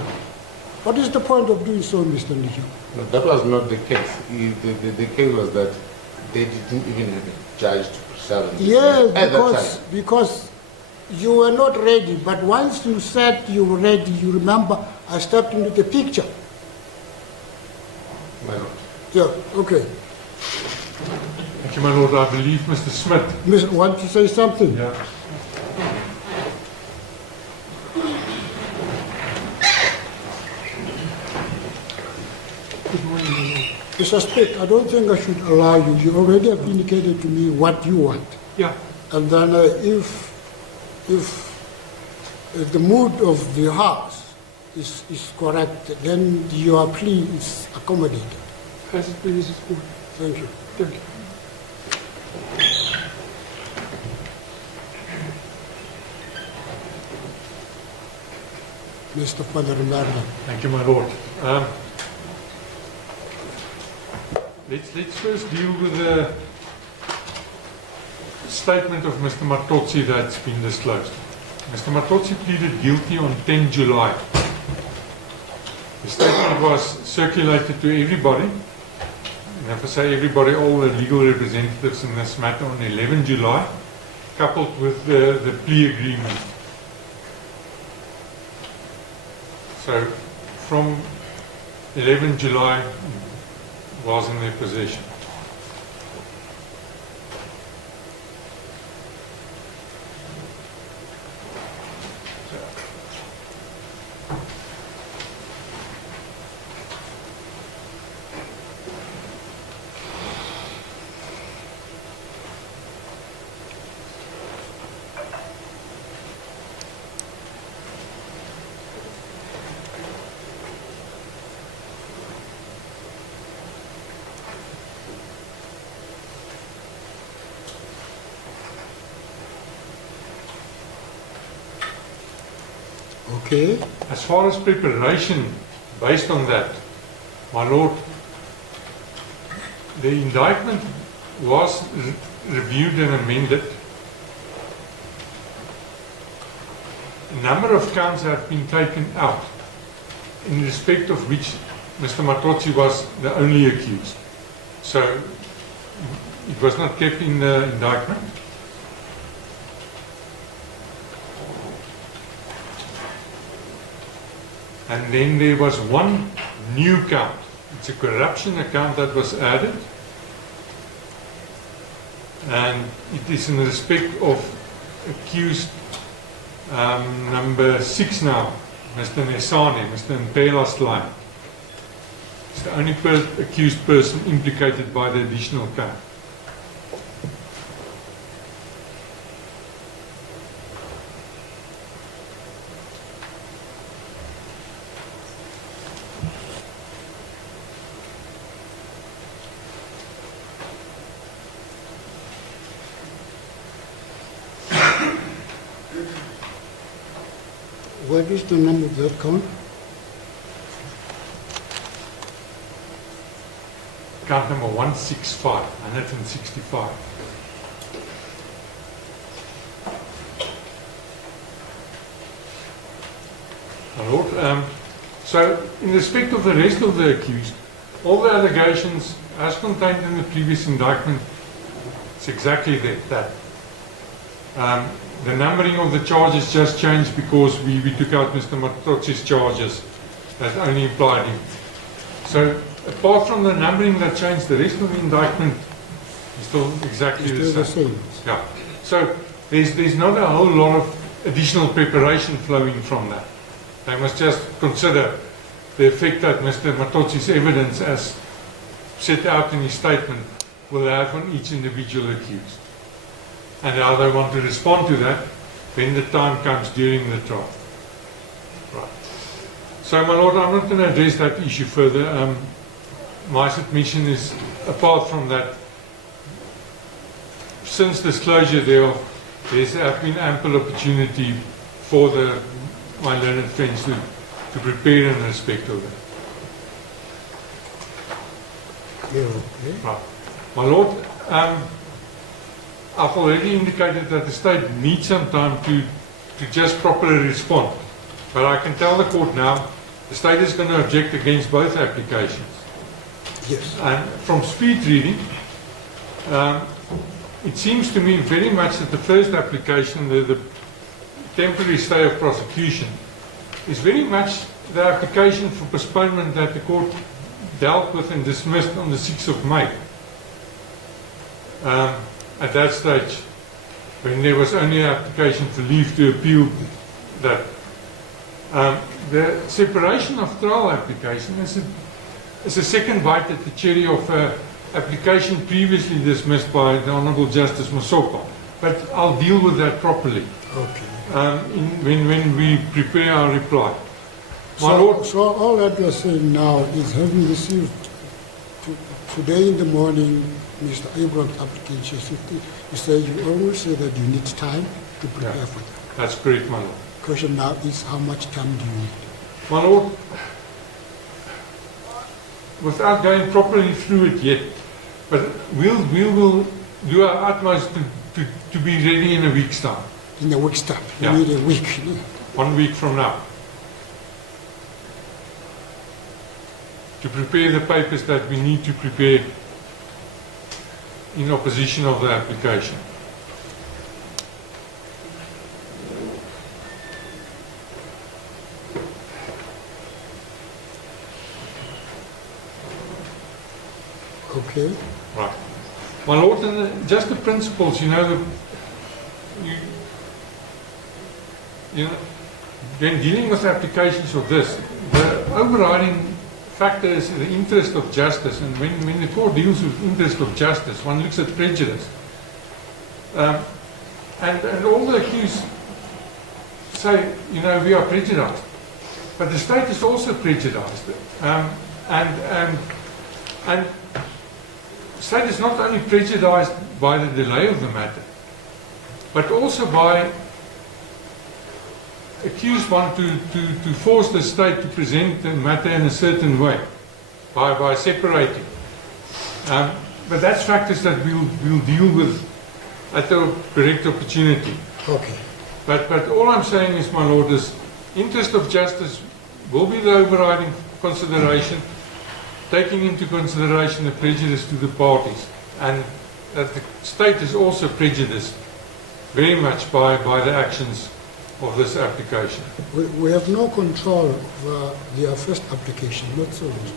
What is the point of doing so, Mr. Lijo? No, that was not the case. The case was that they didn't even have a judge to preside on this Yes, matter at that time. because you were not ready. But once you said you were ready, you remember I stepped into the picture. My lord. Yeah, okay. Thank you, my lord. I believe Mr. Smith. Miss, want to say something? Yeah. Good morning, my lord. Mr. Smith, I don't think I should allow you. You already have indicated to me what you want. Yeah. And then if the mood of the House is correct, then your plea is accommodated. As it pleases the court. Thank you. Thank you. Mr. Father Merda. Thank you, my lord. Let's first deal with the statement of Mr. Matotsi that's been disclosed. Mr. Matotsi pleaded guilty on 10 July. The statement was circulated to everybody. And if I say everybody, all the legal representatives in this matter on 11 July, coupled with the plea agreement. So from 11 July was in their possession. Okay. As far as preparation based on that, my lord, the indictment was reviewed and amended. A number of counts have been taken out, in respect of which Mr. Matotsi was the only accused. So it was not kept in the indictment. And then there was one new count. It's a corruption account that was added. And it is in respect of accused number 6 now, Mr. Nesane, Mr. Mpela's line. It's the only accused person implicated by the additional count. What is the number of that count? Count number 165, 165. My lord, so in respect of the rest of the accused, all the allegations as contained in the previous indictment, it's exactly that. The numbering of the charges just changed because we took out Mr. Matotsi's charges that only implied him. So apart from the numbering that changed, the rest of the indictment is still exactly It's the still same. the same. Yeah. So there's not a whole lot of additional preparation flowing from that. They must just consider the effect that Mr. Matotsi's evidence, as set out in his statement, will have on each individual accused, and how they want to respond to that when the time comes during the trial. Right. So, my Lord, I'm not going to address that issue further. My submission is, apart from that, since disclosure thereof, there's been ample opportunity for my learned friends to prepare in respect of that. Yeah, okay. Right. My Lord, I've already indicated that the state needs some time to just properly respond. But I can tell the court now, the state is going to object against both applications. Yes. And from speed reading, it seems to me very much that the first application, the temporary stay of prosecution, is very much the application for postponement that the court dealt with and dismissed on the 6th of May. At that stage, when there was only an application for leave to appeal that. The separation of trial application is a second bite at the cherry of application previously dismissed by the Honourable Justice Masopa. But I'll deal with that properly. Okay. When we prepare our reply. My Lord, So all that you're saying now is having received today in the morning Mr. Abraham's application, you say you always say that you need time to prepare for that. That's correct, my Lord. The question now is how much time do you need? My Lord, without going properly through it yet, but we will do our utmost to be ready in a week's time. In a week's time? You Yeah. need a week. 1 week from now. To prepare the papers that we need to prepare in opposition of the application. Okay. Right. My Lord, and just the principles, you know, when dealing with applications of this, the overriding factor is the interest of justice, and when the court deals with interest of justice, one looks at prejudice. And all the accused say, you know, we are prejudiced, but the state is also prejudiced, and the state is not only prejudiced by the delay of the matter, but also by accused one to force the state to present the matter in a certain way, by separating. But that's factors that we'll deal with at the correct opportunity. Okay. But all I'm saying is, my Lord, is interest of justice will be the overriding consideration, taking into consideration the prejudice to the parties, and that the state is also prejudiced very much by the actions of this application. We have no control over their first application, not so much.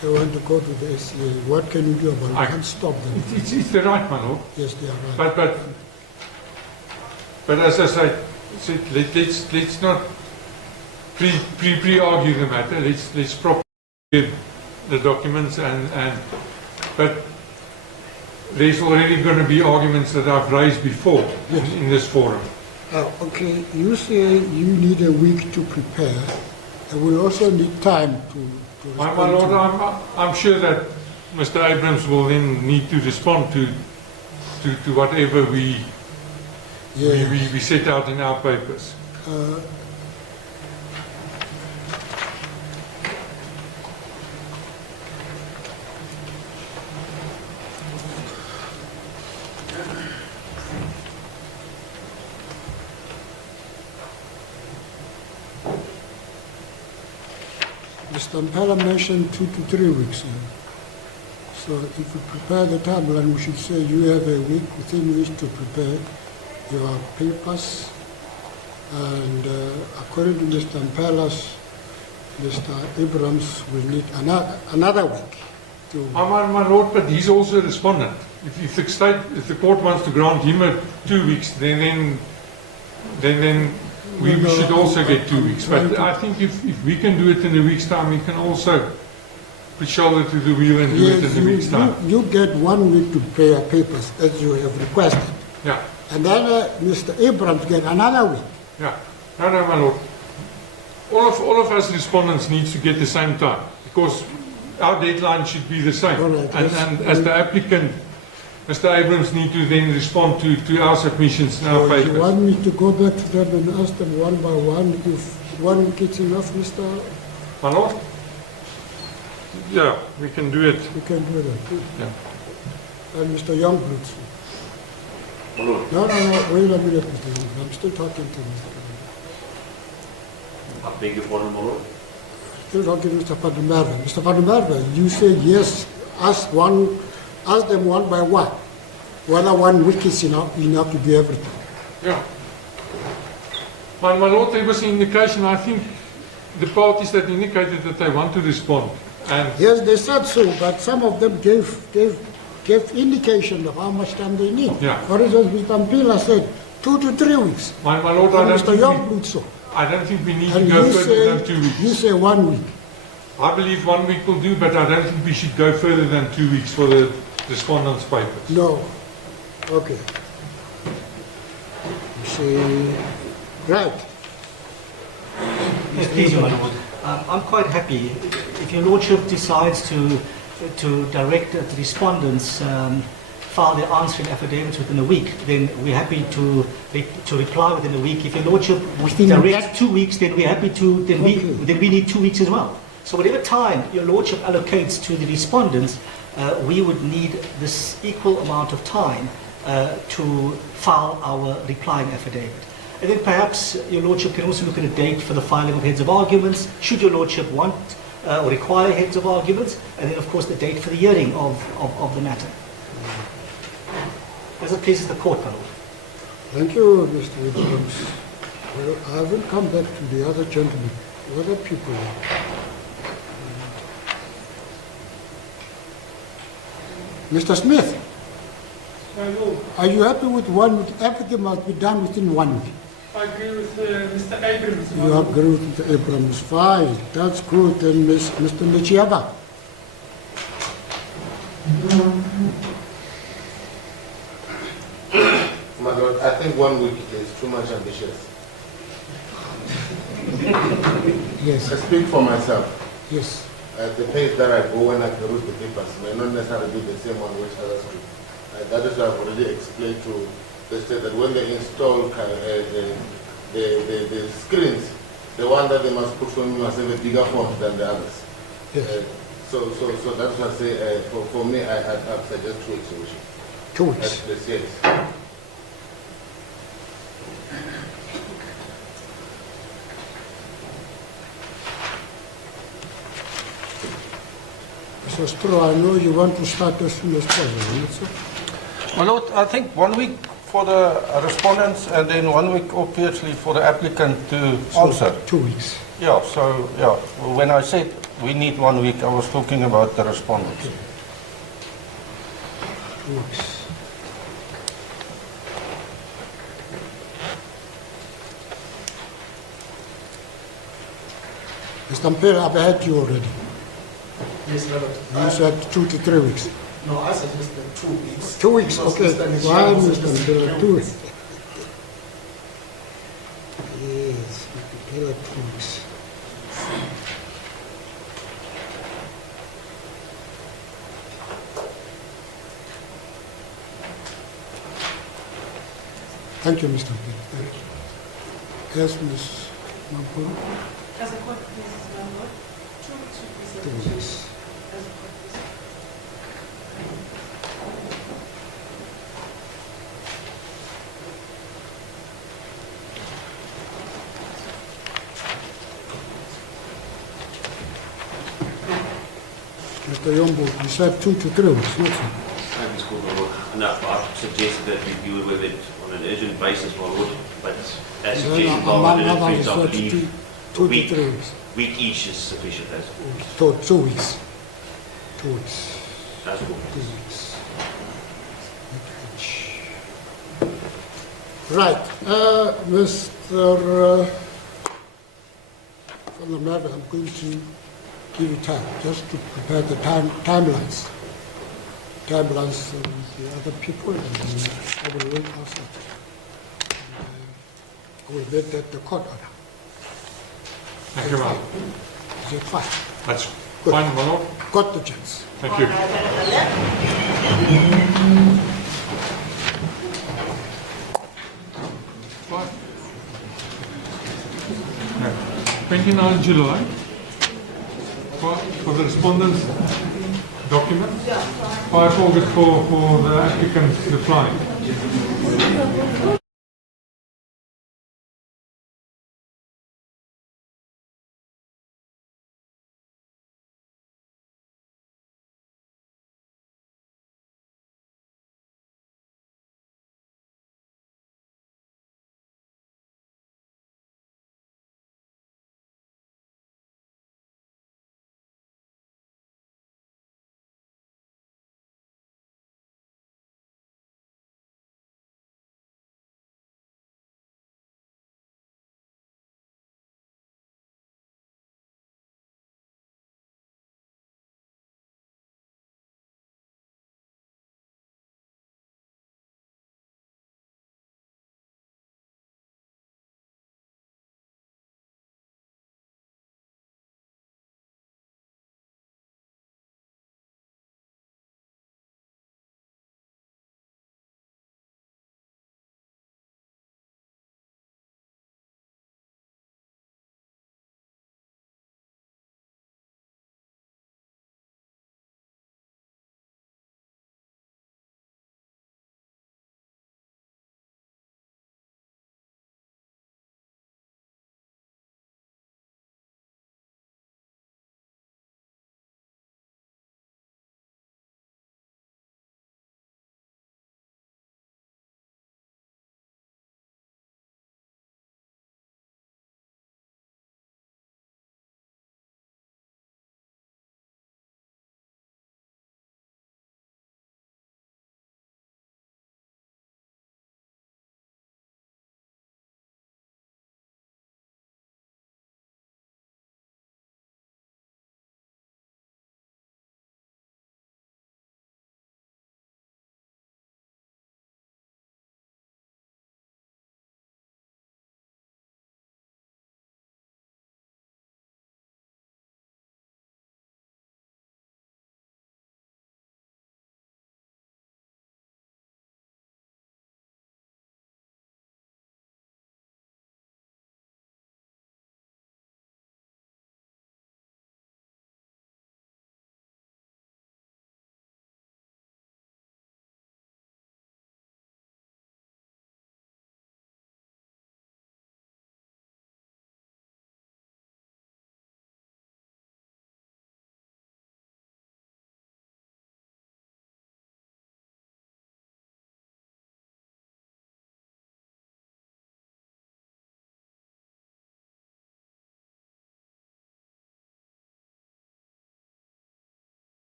They want to go to the SCA. What can you do about it? You can't stop them. It's the right, my Lord. Yes, they are right. But as I said, let's not pre-argue the matter. Let's properly get the documents but there's already going to be arguments that I've raised before in this forum. Okay, you say you need a week to prepare, and we also need time to My respond Lord, to. I'm sure that Mr. Abrams will then need to respond to whatever we set out in our papers. Mr. Mpela mentioned 2 to 3 weeks. So if you prepare the timeline, we should say you have a week within which to prepare your papers. And according to Mr. Mpela's Mr. Abrams will need another week to... My lord, but he's also a respondent. If the court wants to grant him 2 weeks, then we should also get 2 weeks. But I think if we can do it in a week's time, we can also put shoulder to the wheel and do it in a week's time. You get 1 week to prepare papers as you have requested. Yeah. And then Mr. Abrams get another week. Yeah. No, my lord. All of us respondents need to get the same time because our deadline should be the same. All right, and as the applicant, Mr. Abrams need to then respond to our submissions and our So papers. you want me to go back to them and ask them one by one if 1 week is enough, Mr. My lord? Yeah, we can do it. We can do that. Yeah. And Mr. Youngblood. My lord, No, wait a minute, Mr. Youngblood. I'm still talking to Mr. I beg your pardon, my lord. Still talking to Mr. Van der Merwe. Mr. Van der Merwe, you said yes, ask them one by one, whether 1 week is enough to do everything. Yeah. My lord, there was an indication, I think the parties that indicated that they want to respond. And Yes, they said so, but some of them gave indication of how much time they need. Yeah. For instance, Mr. Mpila said 2 to 3 weeks. my lord, And Mr. Youngblood so. I don't think we need to And go you further than 2 weeks. say 1 week. I believe 1 week will do, but I don't think we should go further than 2 weeks for the respondent's papers. No. Okay. You say, right. Yes, please, Your Lord. I'm quite happy if your lordship decides to direct the respondents file their answering affidavits within a week, then we're happy to reply within a week. If your lordship directs 2 weeks, then we're happy to. Then we need 2 weeks as well. So whatever time your lordship allocates to the respondents, we would need this equal amount of time to file our replying affidavit. And then perhaps your lordship can also look at a date for the filing of heads of arguments, should your lordship want or require heads of arguments, and then of course the date for the hearing of the matter. As it pleases the court, my lord. Thank you, Mr. Williams. Well, I will come back to the other gentlemen, other people. Mr. Smith, Hello. are you happy with 1 week? Everything must be done within 1 week. I agree with Mr. Abrams. You agree with Mr. Abrams. Fine, that's good. And Mr. Nichiaba? My lord, I think 1 week is too much ambitious. Yes. I speak for myself. Yes. At the pace that I go when I peruse the papers may not necessarily be the same one which others do. That is why I've already explained to the state that when they install the screens, the one that they must put on must have a bigger font than the others. Yes. So that's why I say, for me, I'd suggest 2 weeks. 2 weeks. That's the yes. So, Stro, I know you want to start as soon as possible, not so? My lord, I think 1 week for the respondents and then 1 week obviously for the applicant to answer. 2 weeks. Yeah, so yeah, when I said we need 1 week, I was talking about the respondents. 2 weeks. Mr. Mpela, I've had you already. Yes, Lord. You said 2 to 3 weeks. No, I suggested 2 weeks. 2 weeks, Because okay. Mr. Why, Nishan Mr. suggested Mpela, 2 weeks? Yes, Mr. Mpela, 2 weeks. Thank you, Mr. Mpela. Thank you. Yes, Ms. Mampuru? As a court, please, my lord, 2 weeks should be 2 sufficient. weeks. As a court, please. Mr. Yombo, you said 2 to 3 weeks, not so? Thank you, School, my lord. No, I've suggested that we deal with it on an urgent basis, my lord, but as suggested by my Another friends, is I what, believe 2 to 3 weeks. Week each is sufficient as So 2 weeks. 2 weeks. as well. 2 weeks. Right, Mr. Van der Merwe, I'm going to give you time just to prepare the timelines with the other people, and then I will wait outside. I will make that the court order. Thank you, ma'am. Is it fine? That's Good. fine, my lord. Got the chance. Thank you. Fine. Yeah. 29 July for the respondent's document. 5 August for the applicant's reply.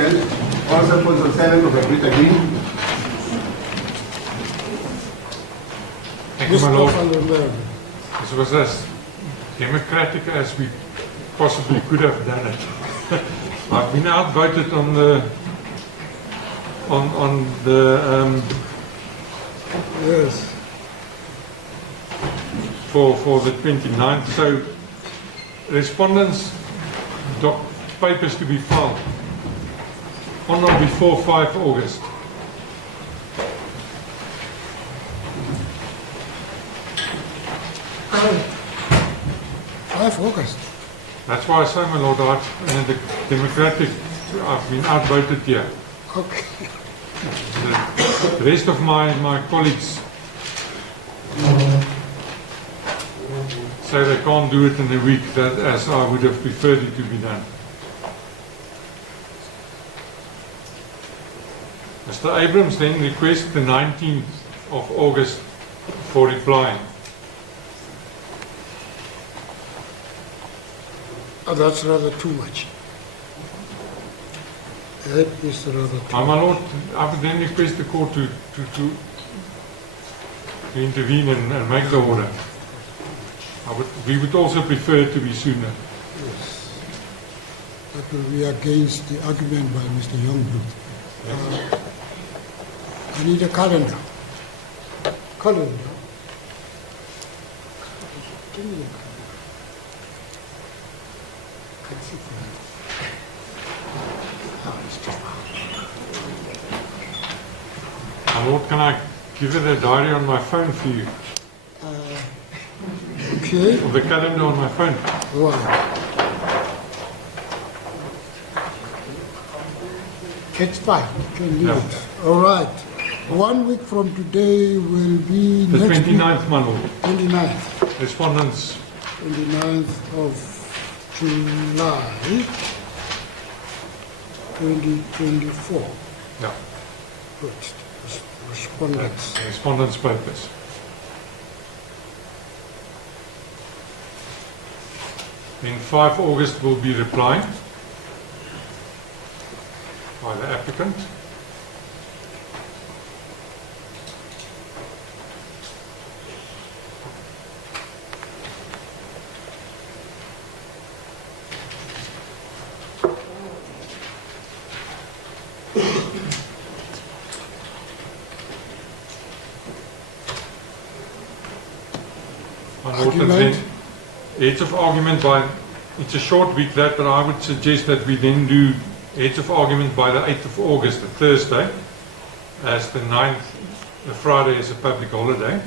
stand. All cell phones on silent or vibrate again. Thank you, my Lord. Mr. Van der Merwe. This was as democratic as we possibly could have done it. I've been outvoted on the Yes. for the 29th. So respondents' papers to be filed on or before 5 August. August. That's why I say, my Lord, in the democratic, I've been outvoted here. Okay. The rest of my colleagues say they can't do it in a week, that as I would have preferred it to be done. Mr. Abrams then requested the 19th of August for replying. Oh, that's rather too much. That is rather too much. My Lord, I would then request the court to intervene and make the order. We would also prefer it to be sooner. Yes. That will be against the argument by Mr. Youngblood. I need a calendar. Calendar. Give me a calendar. My Lord, can I give you the diary on my phone for you? Okay. Or the calendar on my phone? Right. It's fine. You can leave Yeah. it. All right. 1 week from today will be The next 29th, my Lord. week, 29th. Respondents, 29th of July 2024. yeah, Good. Respondents. respondents' papers. Then 5 August will be replying by the applicant. Argument. Heads of argument by, it's a short week that, but I would suggest that we then do heads of argument by the 8th of August, a Thursday, as the 9th, the Friday is a public holiday.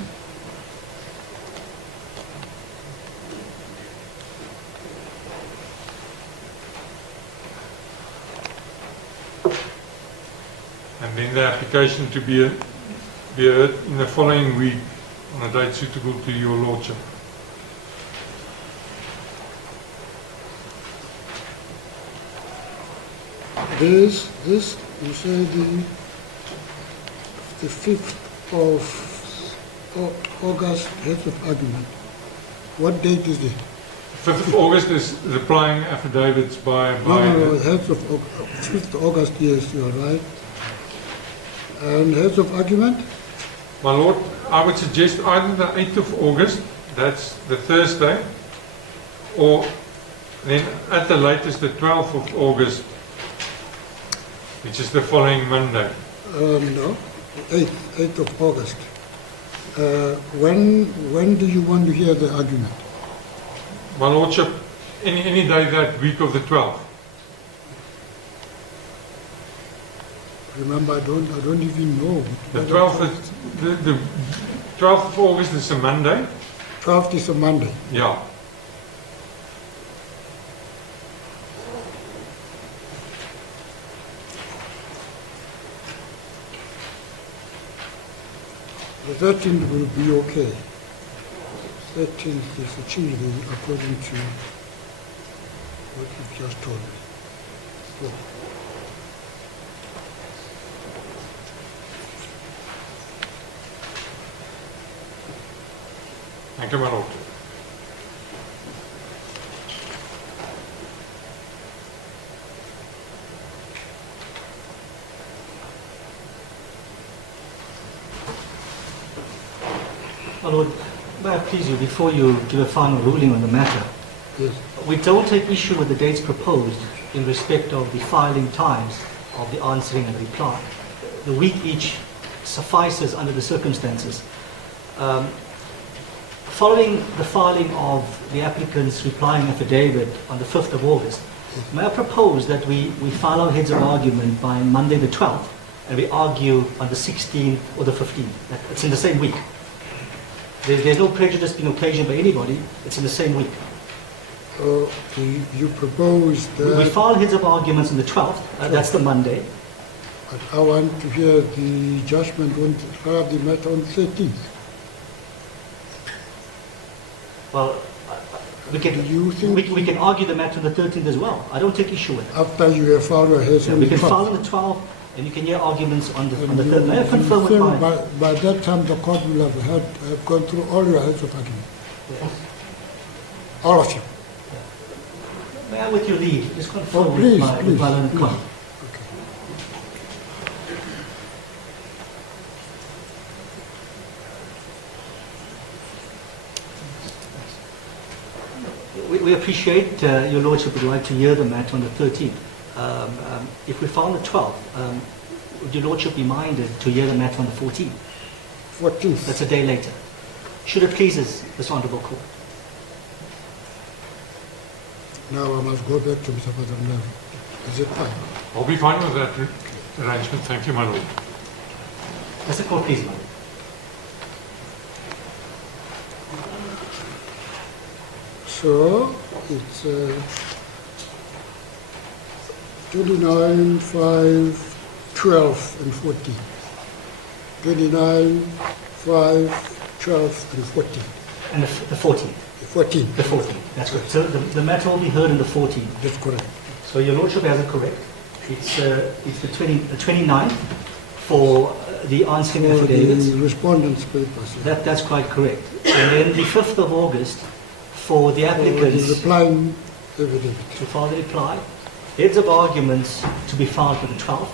And then the application to be heard in the following week on a date suitable to your Lordship. This, you say the 5th of August, heads of argument. What date is it? 5th of August is replying affidavits by No, heads of 5th of August, yes, you are right. And heads of argument? My Lord, I would suggest either the 8th of August, that's the Thursday, or then at the latest the 12th of August, which is the following Monday. No, 8th of August. When do you want to hear the argument? My Lordship, any day that week of the 12th. Remember, I don't even know. The 12th, the 12th of August is a Monday. 12th is a Monday. Yeah. The 13th will be okay. 13th is a Tuesday according to what you've just told me. So, Thank you, my Lord. Lord, may I please you, before you give a final ruling on the matter, Yes. we don't take issue with the dates proposed in respect of the filing times of the answering and reply. The week each suffices under the circumstances. Following the filing of the applicant's replying affidavit on the 5th of August, may I propose that we file our heads of argument by Monday the 12th, and we argue on the 16th or the 15th. It's in the same week. There's no prejudice being occasioned by anybody. It's in the same week. You propose that... We file heads of arguments on the 12th. That's the Monday. But I want to hear the judgment on the matter on the 13th. Well, we can argue the matter on the 13th as well. I don't take issue with it. After you have filed your heads on We the can 12th. file on the 12th, and you can hear arguments on the 3rd. May I You confirm with think my... by that time the court will have gone through all your heads of argument. Yes. All of you. May I, with your leave, just confirm Please, with my learned please. colleague? We appreciate your Lordship would like to hear the matter on the 13th. If we file on the 12th, would your Lordship be minded to hear the matter on the 14th? 14th. That's a day later. Should it please this Honourable Court? Now I must go back to Mr. Padamela. Is it fine? I'll be fine with that arrangement. Thank you, my lord. Does the Court please, Madam? So it's 29, 5, 12 and 14. 29, 5, 12 and 14. And the 14th. 14. The 14th, that's correct. So the matter will be heard on the 14th. That's correct. So your Lordship has it correct. It's the 29th for the answering For affidavits. the respondents' papers. Yeah. That's quite correct. And then the 5th of August for the For applicants the replying affidavit. to file the reply. Heads of arguments to be filed for the 12th.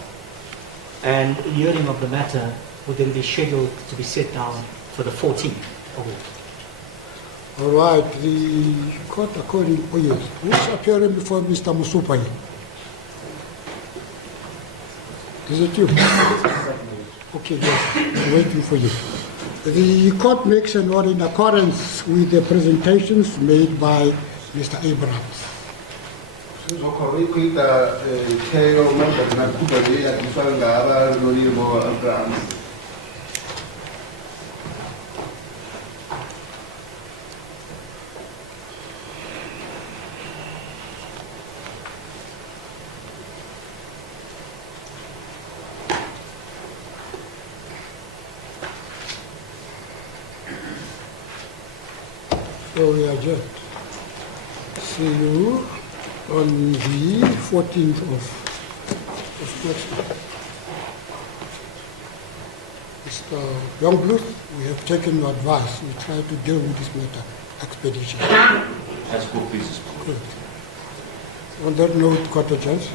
And hearing of the matter would then be scheduled to be set down for the 14th of August. All right, the court according, oh yes, who's appearing before Mr. Musupai? Is it you? Okay, yes, I'm waiting for you. The court makes an order in accordance with the presentations made by Mr. Abrams. So we adjourn. See you on the 14th of next month. Mr. Youngblood, we have taken your advice. We try to deal with this matter expeditiously. As good business. Good. On that note, court adjourns.